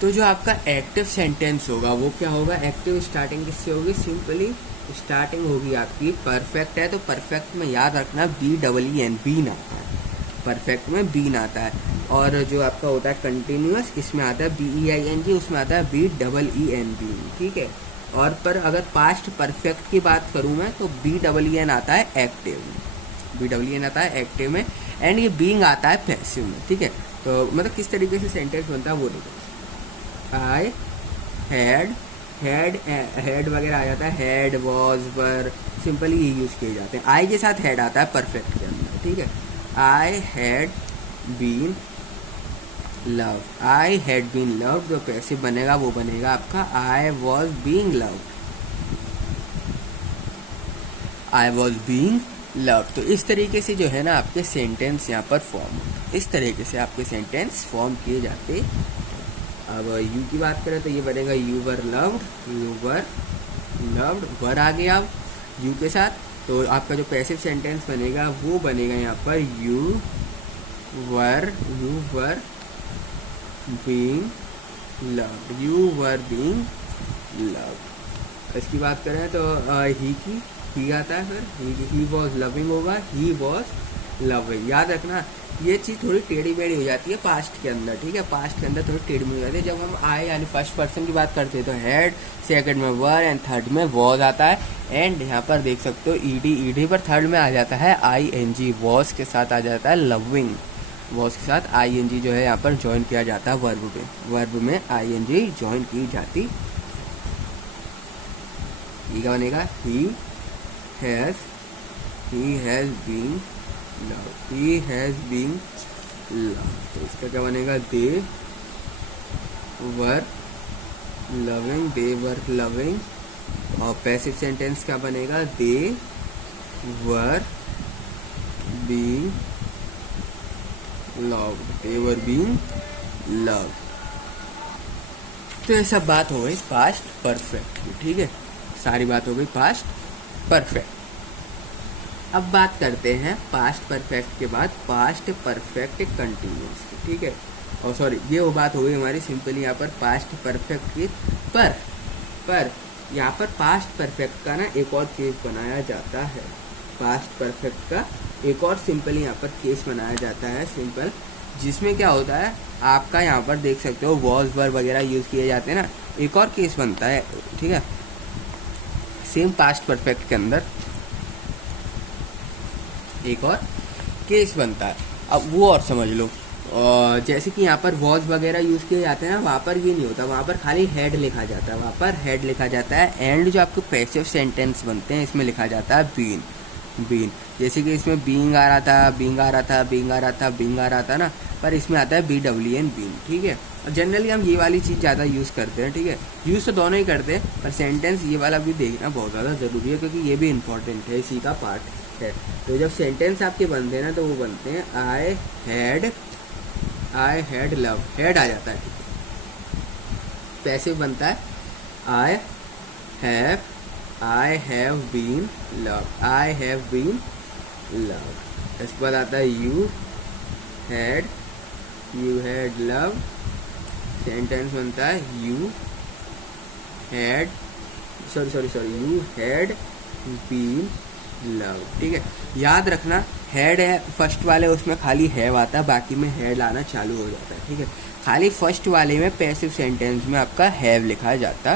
तो जो आपका एक्टिव सेंटेंस होगा वो क्या होगा, एक्टिव स्टार्टिंग किससे होगी, सिंपली स्टार्टिंग होगी आपकी, परफेक्ट है तो परफेक्ट में याद रखना BEEN, बीन आता है, परफेक्ट में बीन आता है। और जो आपका होता है कंटिन्यूस, इसमें आता है BEING, उसमें आता है BEEN, ठीक है। और पर अगर पास्ट परफेक्ट की बात करूँ मैं तो BEEN आता है एक्टिव में, एंड ये बीइंग आता है पैसिव में, ठीक है। तो मतलब किस तरीके से सेंटेंस बनता है वो देखो, आई हैड वगैरह आ जाता है, हैड वॉज वर, सिंपली ये यूज़ किए जाते हैं। आई के साथ हैड आता है परफेक्ट के अंदर, ठीक है। आई हैड बीन लव्ड, जो पैसिव बनेगा वो बनेगा आपका आई वॉज बीइंग लव्ड। तो इस तरीके से जो है ना आपके सेंटेंस यहाँ पर इस तरीके से आपके सेंटेंस फॉर्म किए जाते। अब यू की बात करें तो ये बनेगा यू वर लव्ड, वर आ गया अब यू के साथ। तो आपका जो पैसिव सेंटेंस बनेगा वो बनेगा यहाँ पर यू वर बीइंग लव। इसकी बात करें तो ही आता है, फिर ही वॉज लविंग होगा, ही वॉज लविंग। याद रखना ये चीज़ थोड़ी टेढ़ी मेढ़ी हो जाती है पास्ट के अंदर, ठीक है, पास्ट के अंदर थोड़ी टेढ़ी मेढ़ी हो जाती है। जब हम आए यानी फर्स्ट पर्सन की बात करते हैं तो हैड, सेकंड में वर एंड थर्ड में वॉज आता है। एंड यहाँ पर देख सकते हो ईडी पर थर्ड में आ जाता है ING, वॉज के साथ आ जाता है लविंग, वॉज के साथ ING जो है यहाँ पर ज्वाइन किया जाता है वर्ब में, वर्ब में ING ज्वाइन की जाती। ये क्या बनेगा, he has been love, he has been love. तो इसका क्या बनेगा, दे वर लविंग। और पैसिव सेंटेंस क्या बनेगा, दे वर बीइंग लव। तो ये सब बात हो गई पास्ट परफेक्ट की, ठीक है, सारी बात हो गई पास्ट परफेक्ट। अब बात करते हैं पास्ट परफेक्ट के बाद पास्ट परफेक्ट कंटिन्यूस की, ठीक है। और सॉरी, ये वो बात हो गई हमारी सिंपली यहाँ पर पास्ट परफेक्ट की। पर यहाँ पर पास्ट परफेक्ट का ना एक और केस बनाया जाता है, पास्ट परफेक्ट का एक और सिंपली यहाँ पर केस बनाया जाता है सिंपल, जिसमें क्या होता है आपका यहाँ पर देख सकते हो वॉज वर वगैरह यूज़ किए जाते हैं ना, एक और केस बनता है, ठीक है, सेम पास्ट परफेक्ट के अंदर एक और केस बनता है। अब वो और समझ लो, जैसे कि यहाँ पर वॉज वगैरह यूज़ किए जाते हैं ना, वहाँ पर ये नहीं होता, वहाँ पर खाली हेड लिखा जाता है, वहाँ पर हेड लिखा जाता है। एंड जो आपके पैसिव सेंटेंस बनते हैं इसमें लिखा जाता है बीन। जैसे कि इसमें बीइंग आ रहा था ना, पर इसमें आता है BWN बीन, ठीक है। और जनरली हम ये वाली चीज़ ज़्यादा यूज़ करते हैं, ठीक है, यूज़ तो दोनों ही करते हैं, पर सेंटेंस ये वाला भी देखना बहुत ज़्यादा ज़रूरी है, क्योंकि ये भी इंपॉर्टेंट है, इसी का पार्ट है। तो जब सेंटेंस आपके बनते हैं ना, तो वो बनते हैं आई हैड लव, हेड आ जाता है, पैसिव बनता है आई हैव बीन लव। इसके बाद आता है यू हैड लव, सेंटेंस बनता है यू हैड बीन लव, ठीक है। याद रखना हेड है फर्स्ट वाले, उसमें खाली हैव आता है, बाकी में हेड आना चालू हो जाता है, ठीक है। खाली फर्स्ट वाले में पैसिव सेंटेंस में आपका हैव लिखा जाता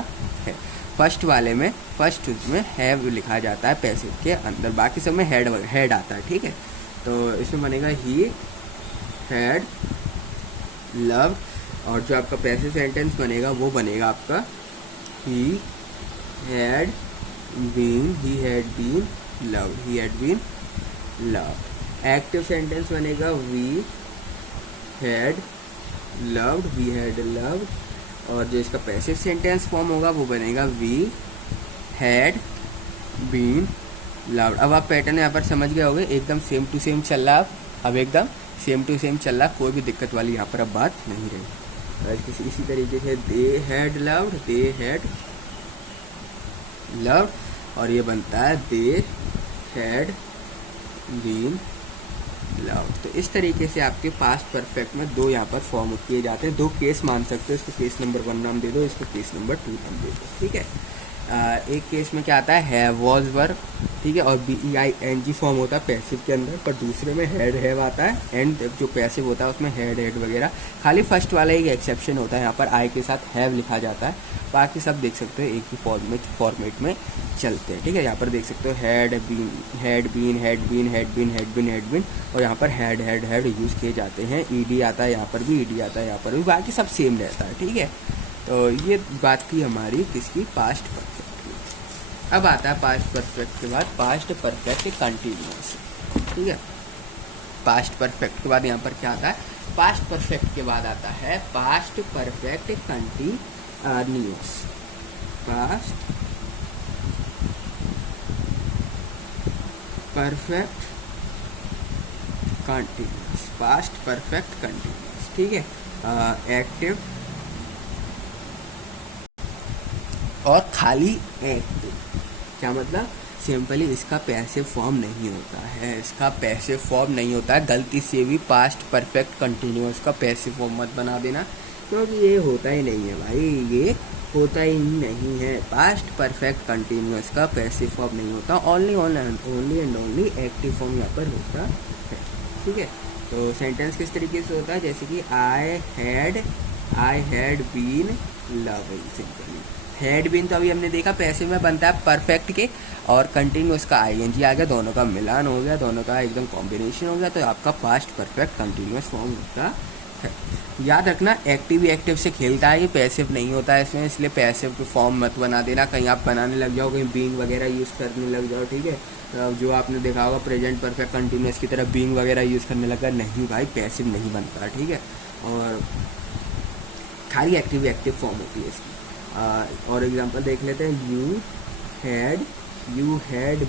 है, फर्स्ट वाले में उसमें हैव लिखा जाता है पैसिव के अंदर, बाकी सब में हेड आता है, ठीक है। तो इसमें बनेगा ही हैड लव, और जो आपका पैसिव सेंटेंस बनेगा वो बनेगा आपका he had been love. Active sentence बनेगा वी हैड लव्ड, और जो इसका पैसिव सेंटेंस फॉर्म होगा वो बनेगा वी हैड बीन लव्ड। अब आप पैटर्न यहाँ पर समझ गए होंगे, एकदम सेम टू सेम चल रहा, अब एकदम सेम टू सेम चल रहा, कोई भी दिक्कत वाली यहाँ पर अब बात नहीं रही। इसी तरीके से दे हैड लव्ड, और ये बनता है दे हैड बीन लव्ड। तो इस तरीके से आपके पास्ट परफेक्ट में दो यहाँ पर फॉर्म किए जाते हैं, दो केस मान सकते हो, इसको केस नंबर 1 नाम दे दो, इसको केस नंबर 2 नाम दे दो, ठीक है। एक केस में क्या आता है वॉज वर, ठीक है, और BEING फॉर्म होता है पैसिव के अंदर, पर दूसरे में हैव आता है, एंड जो पैसिव होता है उसमें हेड वगैरह, खाली फर्स्ट वाला एक एक्सेप्शन होता है, यहाँ पर आई के साथ हैव लिखा जाता है, बाकी सब देख सकते हो एक ही फॉर्मेट में चलते हैं, ठीक है। यहाँ पर देख सकते हो हैड बीन, और यहाँ पर हैड यूज़ किए जाते हैं, ED आता है, यहाँ पर भी ED आता है, यहाँ पर भी, बाकी सब सेम रहता है, ठीक है। तो ये बात थी हमारी किसकी, पास्ट परफेक्ट की। अब आता है पास्ट परफेक्ट के बाद पास्ट परफेक्ट कंटिन्यूअस, ठीक है। पास्ट परफेक्ट के बाद यहाँ पर क्या आता है, पास्ट परफेक्ट के बाद आता है past perfect continuous, past perfect continuous, ठीक है। एक्टिव और खाली एक्टिव, क्या मतलब, सिंपली इसका पैसिव फॉर्म नहीं होता है, इसका पैसिव फॉर्म नहीं होता है। गलती से भी पास्ट परफेक्ट कंटिन्यूअस का पैसिव फॉर्म मत बना देना, क्योंकि ये होता ही नहीं है भाई, ये होता ही नहीं है। पास्ट परफेक्ट कंटिन्यूअस का पैसिव फॉर्म नहीं होता, only and only active form यहाँ पर होता है। ठीक है, तो सेंटेंस किस तरीके से होता है, जैसे कि I had been loving. Simply had been तो अभी हमने देखा पैसिव में बनता है परफेक्ट के, और कंटिन्यूअस का आईएनजी आ गया, दोनों का मिलान हो गया, दोनों का एकदम कॉम्बिनेशन हो गया, तो आपका पास्ट परफेक्ट कंटिन्यूअस फॉर्म होता है। याद रखना एक्टिव से खेलता है, ये पैसिव नहीं होता है इसमें, इसलिए पैसिव के फॉर्म मत बना देना, कहीं आप बनाने लग जाओ, कहीं बीइंग वगैरह यूज़ करने लग जाओ। ठीक है, तो जो आपने देखा होगा प्रेजेंट परफेक्ट कंटिन्यूअस की तरह बीइंग वगैरह यूज़ करने लगा, नहीं भाई पैसिव नहीं बनता। ठीक है, और खाली एक्टिव फॉर्म होती है इसकी। और एग्जांपल देख लेते हैं, यू हैड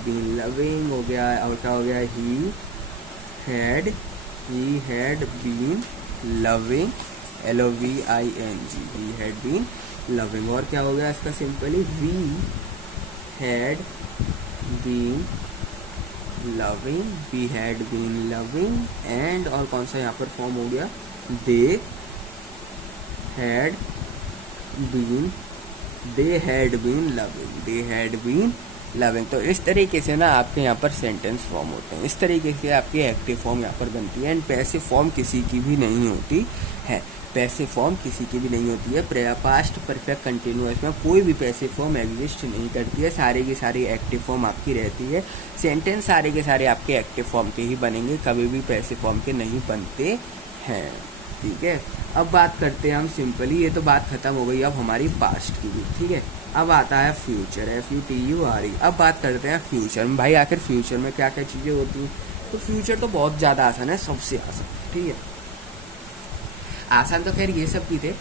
बीन लविंग हो गया, और क्या हो गया, he had been loving, LOVING, he had been loving. और क्या हो गया इसका, simply we had been loving, and और कौन सा यहाँ पर फॉर्म हो गया, दे हैड बीन लविंग। तो इस तरीके से ना आपके यहाँ पर सेंटेंस फॉर्म होते हैं, इस तरीके से आपकी एक्टिव फॉर्म यहाँ पर बनती है। एंड पैसिव फॉर्म किसी की भी नहीं होती है, पैसिव फॉर्म किसी की भी नहीं होती है। पास्ट परफेक्ट कंटिन्यूअस में कोई भी पैसिव फॉर्म एग्जिस्ट नहीं करती है, सारी की सारी एक्टिव फॉर्म आपकी रहती है। सेंटेंस सारे के सारे आपके एक्टिव फॉर्म के ही बनेंगे, कभी भी पैसिव फॉर्म के नहीं बनते हैं। ठीक है, अब बात करते हैं हम सिंपली, ये तो बात खत्म हो गई अब हमारी पास्ट की भी। ठीक है, अब आता है फ्यूचर, FUTURE। अब बात करते हैं फ्यूचर में। भाई आखिर फ्यूचर में क्या क्या चीज़ें होती हैं, तो फ्यूचर तो बहुत ज़्यादा आसान है, सबसे आसान। ठीक है, आसान तो खैर ये सब भी थे,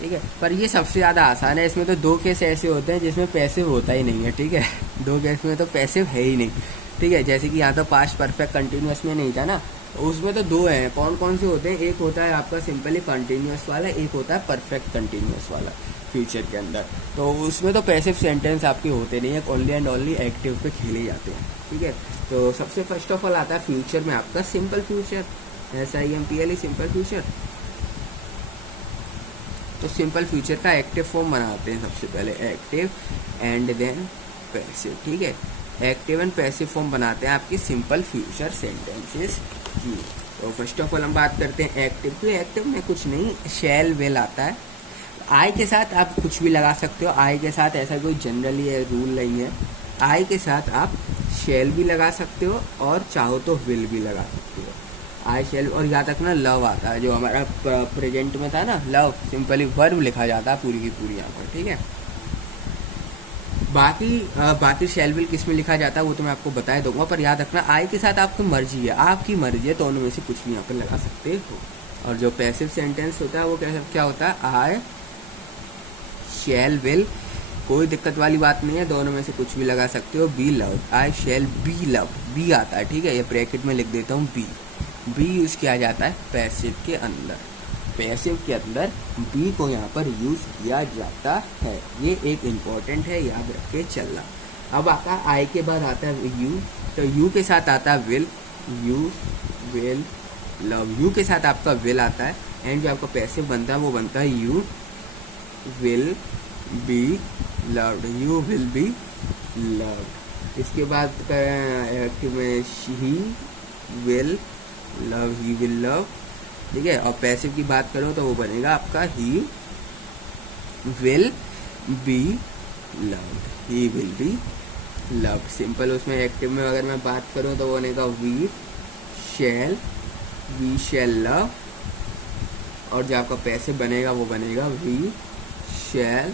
ठीक है, पर ये सबसे ज़्यादा आसान है। इसमें तो 2 केस ऐसे होते हैं जिसमें पैसिव होता ही नहीं है। ठीक है, 2 केस में तो पैसिव है ही नहीं। ठीक है, जैसे कि यहाँ तो पास्ट परफेक्ट कंटिन्यूअस में नहीं था ना, उसमें तो 2 हैं। कौन कौन से होते हैं, एक होता है आपका सिंपली कंटिन्यूअस वाला, एक होता है परफेक्ट कंटिन्यूअस वाला फ्यूचर के अंदर। तो उसमें तो पैसिव सेंटेंस आपके होते नहीं है, ओनली एंड ओनली एक्टिव पे खेले जाते हैं। ठीक है, तो सबसे फर्स्ट ऑफ ऑल आता है फ्यूचर में आपका simple future, SIMPLE, simple future. तो सिंपल फ्यूचर का एक्टिव फॉर्म बनाते हैं सबसे पहले, एक्टिव एंड देन पैसिव। ठीक है, एक्टिव एंड पैसिव फॉर्म बनाते हैं आपकी सिंपल फ्यूचर सेंटेंसेस की। तो फर्स्ट ऑफ ऑल हम बात करते हैं एक्टिव की। एक्टिव में कुछ नहीं, शैल विल आता है। आई के साथ आप कुछ भी लगा सकते हो, आई के साथ ऐसा कोई जनरली रूल नहीं है। आई के साथ आप शैल भी लगा सकते हो और चाहो तो विल भी लगा सकते हो, आई शैल। और याद रखना लव आता है, जो हमारा प्रेजेंट में था ना लव, सिंपली वर्ब लिखा जाता है पूरी की पूरी यहाँ पर। ठीक है, बाकी शैल विल किस में लिखा जाता है वो तो मैं आपको बता दूंगा, पर याद रखना आई के साथ आपकी मर्जी है, दोनों में से कुछ भी यहाँ पर लगा सकते हो। और जो पैसिव सेंटेंस होता है वो क्या होता है, आई शैल विल, कोई दिक्कत वाली बात नहीं है, दोनों में से कुछ भी लगा सकते हो। Be love, I shall be love, be आता है। ठीक है, ये ब्रैकेट में लिख देता हूँ, बी यूज़ किया जाता है पैसिव के अंदर। पैसिव के अंदर बी को यहाँ पर यूज़ किया जाता है, ये एक इम्पॉर्टेंट है, याद रख के चलना। अब आता है आई के बाद आता है यू, तो यू के साथ आता है will, you will love, you के साथ आपका विल आता है। एंड जो आपका पैसिव बनता है वो बनता है you will be loved, you will be loved. इसके बाद में he will love, he will love. ठीक है, और पैसिव की बात करो तो वो बनेगा आपका he will be loved, he will be loved. Simple उसमें एक्टिव में अगर मैं बात करूँ तो वो बनेगा वी शैल लव, और जो आपका पैसिव बनेगा वो बनेगा we shall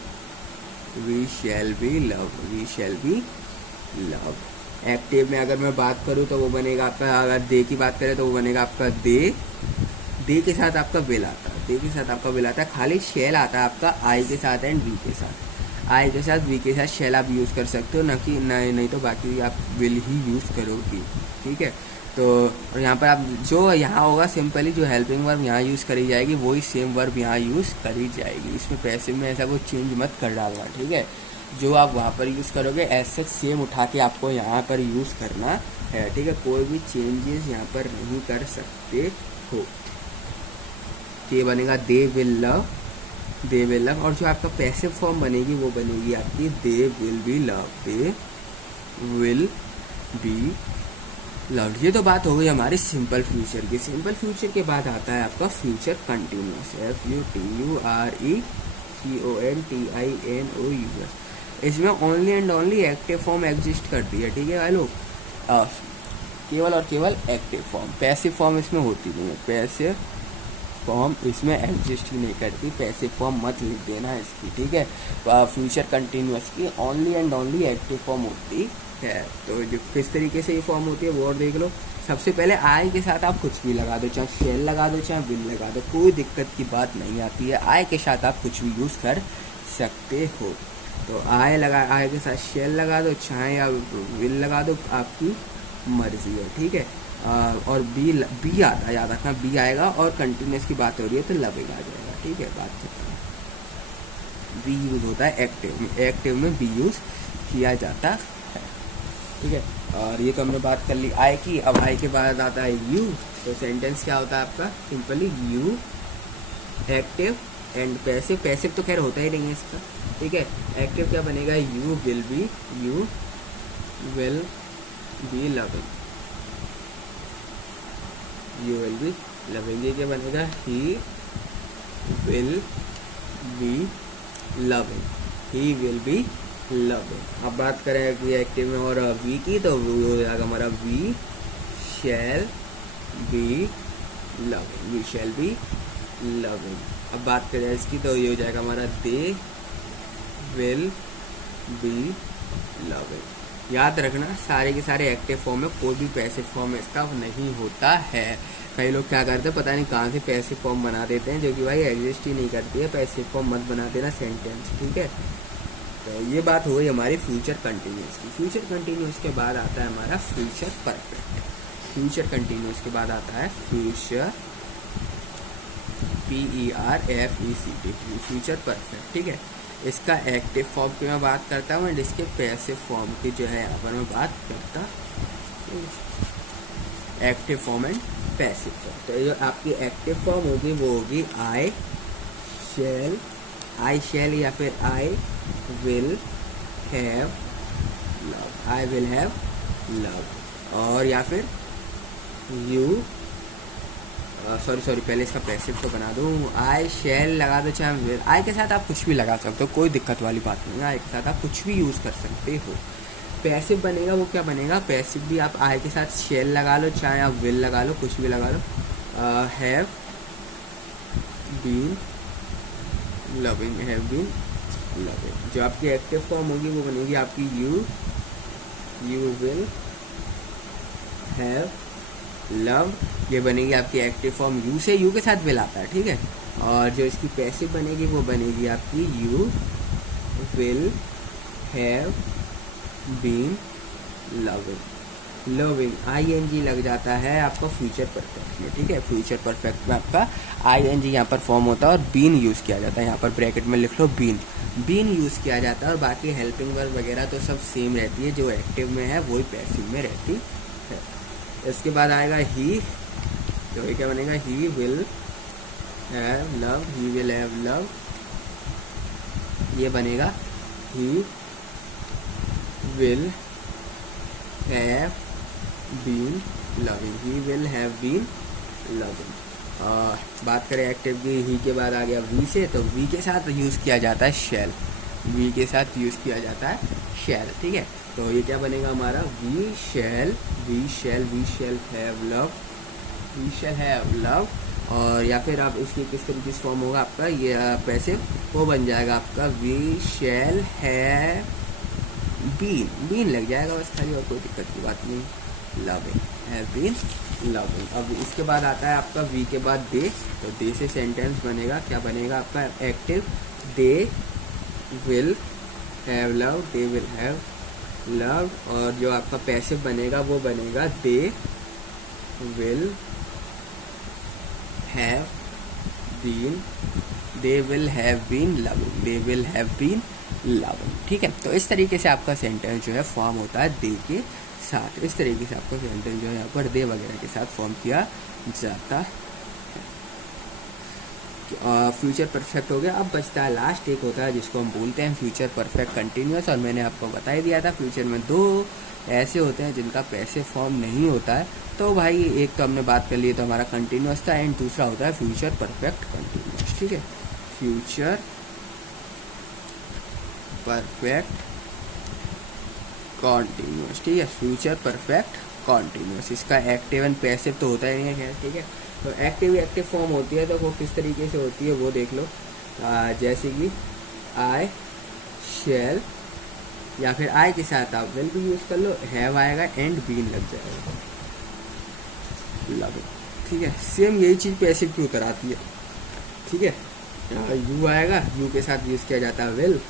be love. Active में अगर मैं बात करूँ तो वो बनेगा आपका, अगर दे की बात करें तो वो बनेगा आपका दे के साथ आपका विल आता है, खाली शैल आता है आपका आई के साथ एंड वी के साथ। आई के साथ वी के साथ शैल आप यूज़ कर सकते हो, नहीं तो बाकी आप विल ही यूज़ करोगे। ठीक है, तो यहाँ पर आप जो यहाँ होगा सिंपली जो हेल्पिंग वर्ब यहाँ यूज़ करी जाएगी वही सेम वर्ब यहाँ यूज़ करी जाएगी, इसमें पैसिव में ऐसा कोई चेंज मत कर डालना। ठीक है, जो आप वहाँ पर यूज़ करोगे ऐसे सेम उठा के आपको यहाँ पर यूज़ करना है, ठीक है। कोई भी चेंजेस यहाँ पर नहीं कर सकते हो। ये बनेगा they will love, they will love. और जो आपका पैसिव फॉर्म बनेगी वो बनेगी आपकी they will be love, they will be loved. ये तो बात हो गई हमारी सिंपल फ्यूचर की। सिंपल फ्यूचर के बाद आता है आपका फ्यूचर कंटिन्यूअस, FUTURECONTINOUS। इसमें only and only active form exist करती है, ठीक है भाई लोग। केवल और केवल एक्टिव फॉर्म, पैसिव फॉर्म इसमें होती नहीं है। पैसिव फॉर्म इसमें एग्जिस्ट ही नहीं करती, पैसिव फॉर्म मत लिख देना इसकी, ठीक है। फ्यूचर कंटिन्यूअस की only and only active form होती है। तो जो किस तरीके से ये फॉर्म होती है वो और देख लो। सबसे पहले आई के साथ आप कुछ भी लगा दो, चाहे शेल लगा दो चाहे विल लगा दो, कोई दिक्कत की बात नहीं आती है। आई के साथ आप कुछ भी यूज़ कर सकते हो। तो आई के साथ शेल लगा दो, चाहे या विल लगा दो, आपकी मर्जी है, ठीक है। और बी आता है, याद रखना बी आएगा। और कंटिन्यूस की बात हो रही है तो लविंग आ जाएगा, ठीक है। बात बी यूज होता है एक्टिव में, एक्टिव में बी यूज किया जाता है, ठीक है। और ये तो हमने बात कर ली आई की। अब आई के बाद आता है यू। तो सेंटेंस क्या होता है आपका, simply you active and passive. Passive तो खैर होता ही नहीं है इसका, ठीक है। एक्टिव क्या बनेगा, you will be loving, you will be loving. ये क्या बनेगा, he will be loving, he will be loving. अब बात करें कि एक्टिव में और वी की, तो वो हो जाएगा हमारा we shall be loving, we shall be loving. अब बात करें इसकी तो ये हो जाएगा हमारा दे विल बी लविंग। याद रखना सारे के सारे एक्टिव फॉर्म में, कोई भी पैसिव फॉर्म इसका नहीं होता है। कई लोग क्या करते हैं पता नहीं कहाँ से पैसिव फॉर्म बना देते हैं, जो कि भाई एग्जिस्ट ही नहीं करती है। पैसिव फॉर्म मत बना देना सेंटेंस, ठीक है। तो ये बात हो गई हमारी फ्यूचर कंटिन्यूस की। फ्यूचर कंटिन्यूस के बाद आता है हमारा फ्यूचर परफेक्ट। फ्यूचर कंटिन्यूस के बाद आता है फ्यूचर PERFECT, फ्यूचर परफेक्ट, ठीक है। इसका एक्टिव फॉर्म की मैं बात करता हूँ एंड इसके पैसिव फॉर्म की जो है यहाँ पर मैं बात करता हूँ, active form and passive form. तो ये आपकी एक्टिव फॉर्म होगी वो होगी आई शैल या फिर आई विल हैव लव। और या फिर यू सॉरी पहले इसका पैसिव तो बना दूँ। आई शैल लगा दो चाहे विल, आई के साथ आप कुछ भी लगा सकते हो, कोई दिक्कत वाली बात नहीं है। आई के साथ आप कुछ भी यूज़ कर सकते हो। पैसिव बनेगा वो क्या बनेगा, पैसिव भी आप आई के साथ शैल लगा लो चाहे आप विल लगा लो, कुछ भी लगा लो। Have been loving, have been loving. जो आपकी एक्टिव फॉर्म होगी वो बनेगी आपकी यू विल हैव लव। ये बनेगी आपकी एक्टिव फॉर्म। यू से यू के साथ विल आता है, ठीक है। और जो इसकी पैसिव बनेगी वो बनेगी आपकी you will have been loving. ING लग जाता है आपका फ्यूचर परफेक्ट में, ठीक है। फ्यूचर परफेक्ट में आपका ING यहाँ पर फॉर्म होता है और बीन यूज़ किया जाता है। यहाँ पर ब्रैकेट में लिख लो बीन यूज़ किया जाता है। और बाकी हेल्पिंग वर्ब वगैरह तो सब सेम रहती है, जो एक्टिव में है वही पैसिव में रहती है। इसके बाद आएगा ही। तो ये क्या बनेगा, he will have love, he will have love. ये बनेगा he will have been loving, he will have been loving. बात करें एक्टिव की, ही के बाद आ गया वी से। तो वी के साथ यूज़ किया जाता है शैल, वी के साथ यूज़ किया जाता है शैल, ठीक है। तो ये क्या बनेगा हमारा, वी शैल हैव लव। और या फिर आप उसकी किस तरीके से फॉर्म होगा आपका, ये पैसिव वो बन जाएगा आपका वी शैल हैव बीन लग जाएगा बस खाली, और कोई दिक्कत की बात नहीं। Loving, have been loving. अब इसके बाद आता है आपका वी के बाद दे। तो दे से सेंटेंस बनेगा, क्या बनेगा आपका active, they will have love, they will have love. और जो आपका पैसिव बनेगा वो बनेगा they will have been loving, they will have been loving. ठीक है, तो इस तरीके से आपका सेंटेंस जो है फॉर्म होता है दे के साथ। इस तरीके से आपका सेंटेंस जो है यहाँ पर दे वगैरह के साथ फॉर्म किया जाता है। फ्यूचर परफेक्ट हो गया। अब बचता है लास्ट एक होता है जिसको हम बोलते हैं फ्यूचर परफेक्ट कंटिन्यूअस। और मैंने आपको बता ही दिया था फ्यूचर में दो ऐसे होते हैं जिनका पैसिव फॉर्म नहीं होता है। तो भाई एक तो हमने बात कर ली तो हमारा कंटिन्यूअस था, एंड दूसरा होता है फ्यूचर परफेक्ट कंटिन्यूअस। ठीक है, फ्यूचर परफेक्ट कॉन्टिन्यूस। ठीक है, फ्यूचर परफेक्ट कॉन्टिन्यूस। इसका एक्टिव एंड पैसिव तो होता ही नहीं है। ठीक है, तो एक्टिव फॉर्म होती है तो वो किस तरीके से होती है वो देख लो। जैसे कि आई शेल, या फिर आई के साथ आप विल भी यूज कर लो, हैव आएगा एंड बीन लग जाएगा, लव। ठीक है, सेम यही चीज पैसिव की उतर आती है। ठीक है, यू आएगा, यू के साथ यूज किया जाता है विल,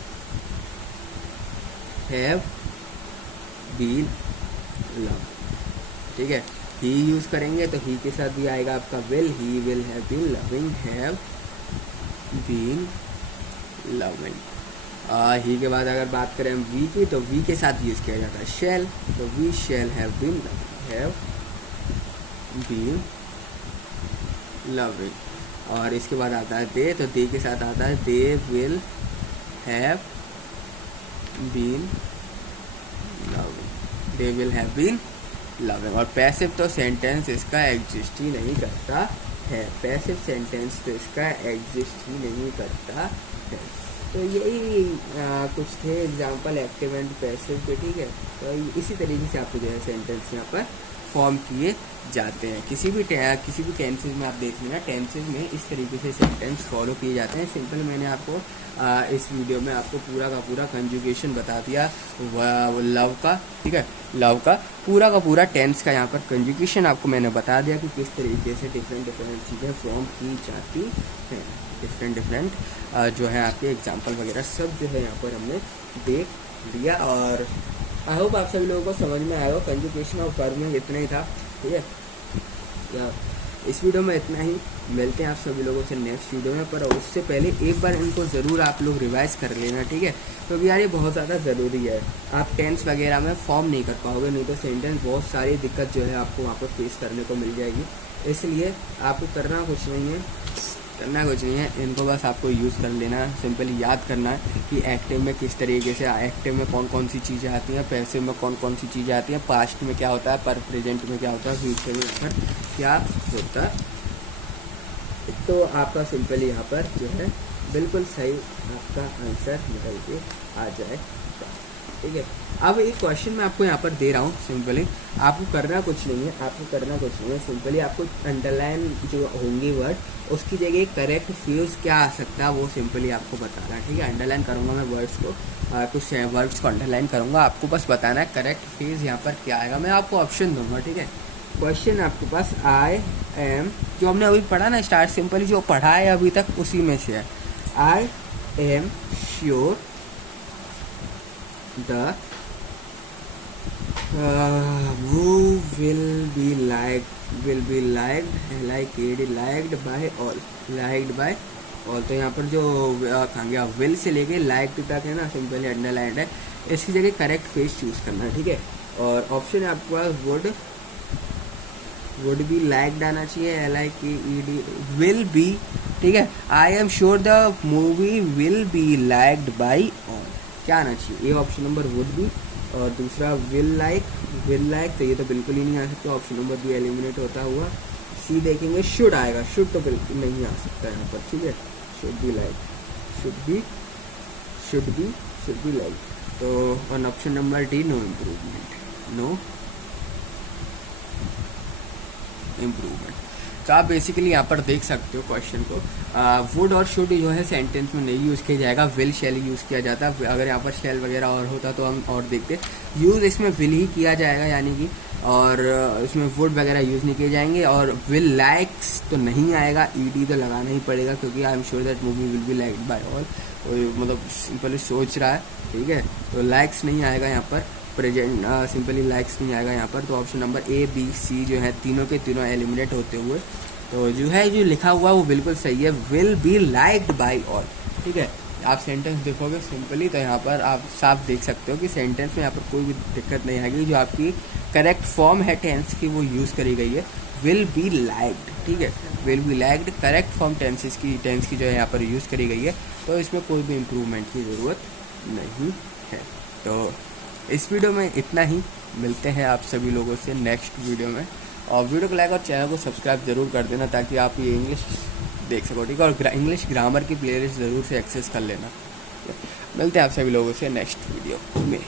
हैव बीन लव। ठीक है, ही यूज करेंगे तो ही के साथ भी आएगा आपका will, he will have been loving, have been loving. He के बाद अगर बात करें हम वी की, तो वी के साथ यूज किया जाता है शैल, तो we shall have been loving. और इसके बाद आता है दे, तो दे के साथ आता है they will have been loving, they will have been loving. और पैसिव तो सेंटेंस इसका एग्जिस्ट ही नहीं करता है, पैसिव सेंटेंस तो इसका एग्जिस्ट ही नहीं करता है। तो यही कुछ थे एग्जाम्पल एक्टिव एंड पैसिव के। ठीक है, तो इसी तरीके से आपको जो है सेंटेंस यहाँ पर फॉर्म किए जाते हैं। किसी भी टेंसेज में आप देख लेना, टेंसेज में इस तरीके से सेंटेंस फॉलो किए जाते हैं। सिंपल मैंने आपको इस वीडियो में आपको पूरा का पूरा कंजुगेशन बता दिया लव का। ठीक है, लव का पूरा टेंस का यहाँ पर कंजुगेशन आपको मैंने बता दिया कि किस तरीके से डिफरेंट चीज़ें फॉर्म की जाती हैं। डिफरेंट जो है आपके एग्जाम्पल वगैरह सब जो है यहाँ पर हमने देख लिया। और आई होप आप सभी लोगों को समझ में आया हो। कंजुगेशन ऑफ वर्ब में इतना ही था। ठीक है, या इस वीडियो में इतना ही। मिलते हैं आप सभी लोगों से नेक्स्ट वीडियो में, पर उससे पहले एक बार इनको ज़रूर आप लोग रिवाइज कर लेना। ठीक है, क्योंकि यार ये बहुत ज़्यादा ज़रूरी है। आप टेंस वगैरह में फॉर्म नहीं कर पाओगे, नहीं तो सेंटेंस बहुत सारी दिक्कत जो है आपको वहाँ पर फेस करने को मिल जाएगी। इसलिए आपको करना कुछ नहीं है, इनको बस आपको यूज़ कर लेना है। सिंपली याद करना है कि एक्टिव में किस तरीके से, एक्टिव में कौन कौन सी चीज़ें आती हैं, पैसिव में कौन कौन सी चीज़ें आती हैं, पास्ट में क्या होता है, पर प्रेजेंट में क्या होता है, फ्यूचर में फिर क्या होता है। तो आपका सिंपली यहाँ पर जो है बिल्कुल सही आपका आंसर निकल के आ जाएगा। ठीक है, अब एक क्वेश्चन मैं आपको यहाँ पर दे रहा हूँ। सिंपली आपको करना कुछ नहीं है, सिंपली आपको अंडरलाइन जो होंगी वर्ड उसकी जगह करेक्ट फ्यूज क्या आ सकता है वो सिंपली आपको बताना है। ठीक है, अंडरलाइन करूँगा मैं वर्ड्स को, कुछ वर्ड्स को अंडरलाइन करूँगा, आपको बस बताना है करेक्ट फ्यूज यहाँ पर क्या आएगा। मैं आपको ऑप्शन दूंगा। ठीक है, क्वेश्चन आपके पास आई एम, जो हमने अभी पढ़ा ना स्टार्ट, सिंपली जो पढ़ा है अभी तक उसी में से है। I am sure the will be liked by all। तो यहाँ पर जो कहाँ गया, विल से लेके लाइक तक है ना, सिंपली अंडरलाइंड है। इसकी जगह करेक्ट फेस चूज करना है। ठीक है, और ऑप्शन है आपके पास वुड बी लाइक्ड आना चाहिए, LIKED, विल बी। ठीक है, I am sure the movie will be liked by all, क्या आना चाहिए, ये ऑप्शन नंबर वुड बी। और दूसरा विल लाइक, तो ये तो बिल्कुल ही नहीं आ सकता, ऑप्शन नंबर बी एलिमिनेट होता हुआ। सी देखेंगे, शुड आएगा, शुड तो बिल्कुल नहीं आ सकता यहाँ पर। ठीक है, should be like, should be like. तो on option number D, no improvement. तो आप बेसिकली यहाँ पर देख सकते हो क्वेश्चन को, वुड और शुड जो है सेंटेंस में नहीं यूज़ किया जाएगा, विल शैल यूज़ किया जाता है। अगर यहाँ पर शैल वगैरह और होता तो हम और देखते। यूज़ इसमें विल ही किया जाएगा यानी कि, और इसमें वुड वगैरह यूज़ नहीं किए जाएंगे। और विल लाइक्स तो नहीं आएगा, ED तो लगाना ही पड़ेगा क्योंकि I am sure that movie will be liked by all, मतलब सिंपली सोच रहा है। ठीक है, तो लाइक्स नहीं आएगा यहाँ पर, प्रेजेंट सिंपली लाइक्स नहीं आएगा यहाँ पर। तो option number A, B, C जो है तीनों के तीनों एलिमिनेट होते हुए, तो जो है जो लिखा हुआ वो बिल्कुल सही है, will be liked by all. ठीक है, आप सेंटेंस देखोगे सिंपली तो यहाँ पर आप साफ देख सकते हो कि सेंटेंस में यहाँ पर कोई भी दिक्कत नहीं आएगी। जो आपकी करेक्ट फॉर्म है टेंस की वो यूज़ करी गई है, विल बी लैग्ड, ठीक है, will be lagged correct form tense की जो है यहाँ पर यूज़ करी गई है, तो इसमें कोई भी इम्प्रूवमेंट की ज़रूरत नहीं है। तो इस वीडियो में इतना ही, मिलते हैं आप सभी लोगों से नेक्स्ट वीडियो में। और वीडियो को लाइक और चैनल को सब्सक्राइब जरूर कर देना ताकि आप ये इंग्लिश देख सको, ठीक है, और इंग्लिश ग्रामर की प्लेलिस्ट ज़रूर से एक्सेस कर लेना। मिलते हैं आप सभी लोगों से नेक्स्ट वीडियो में।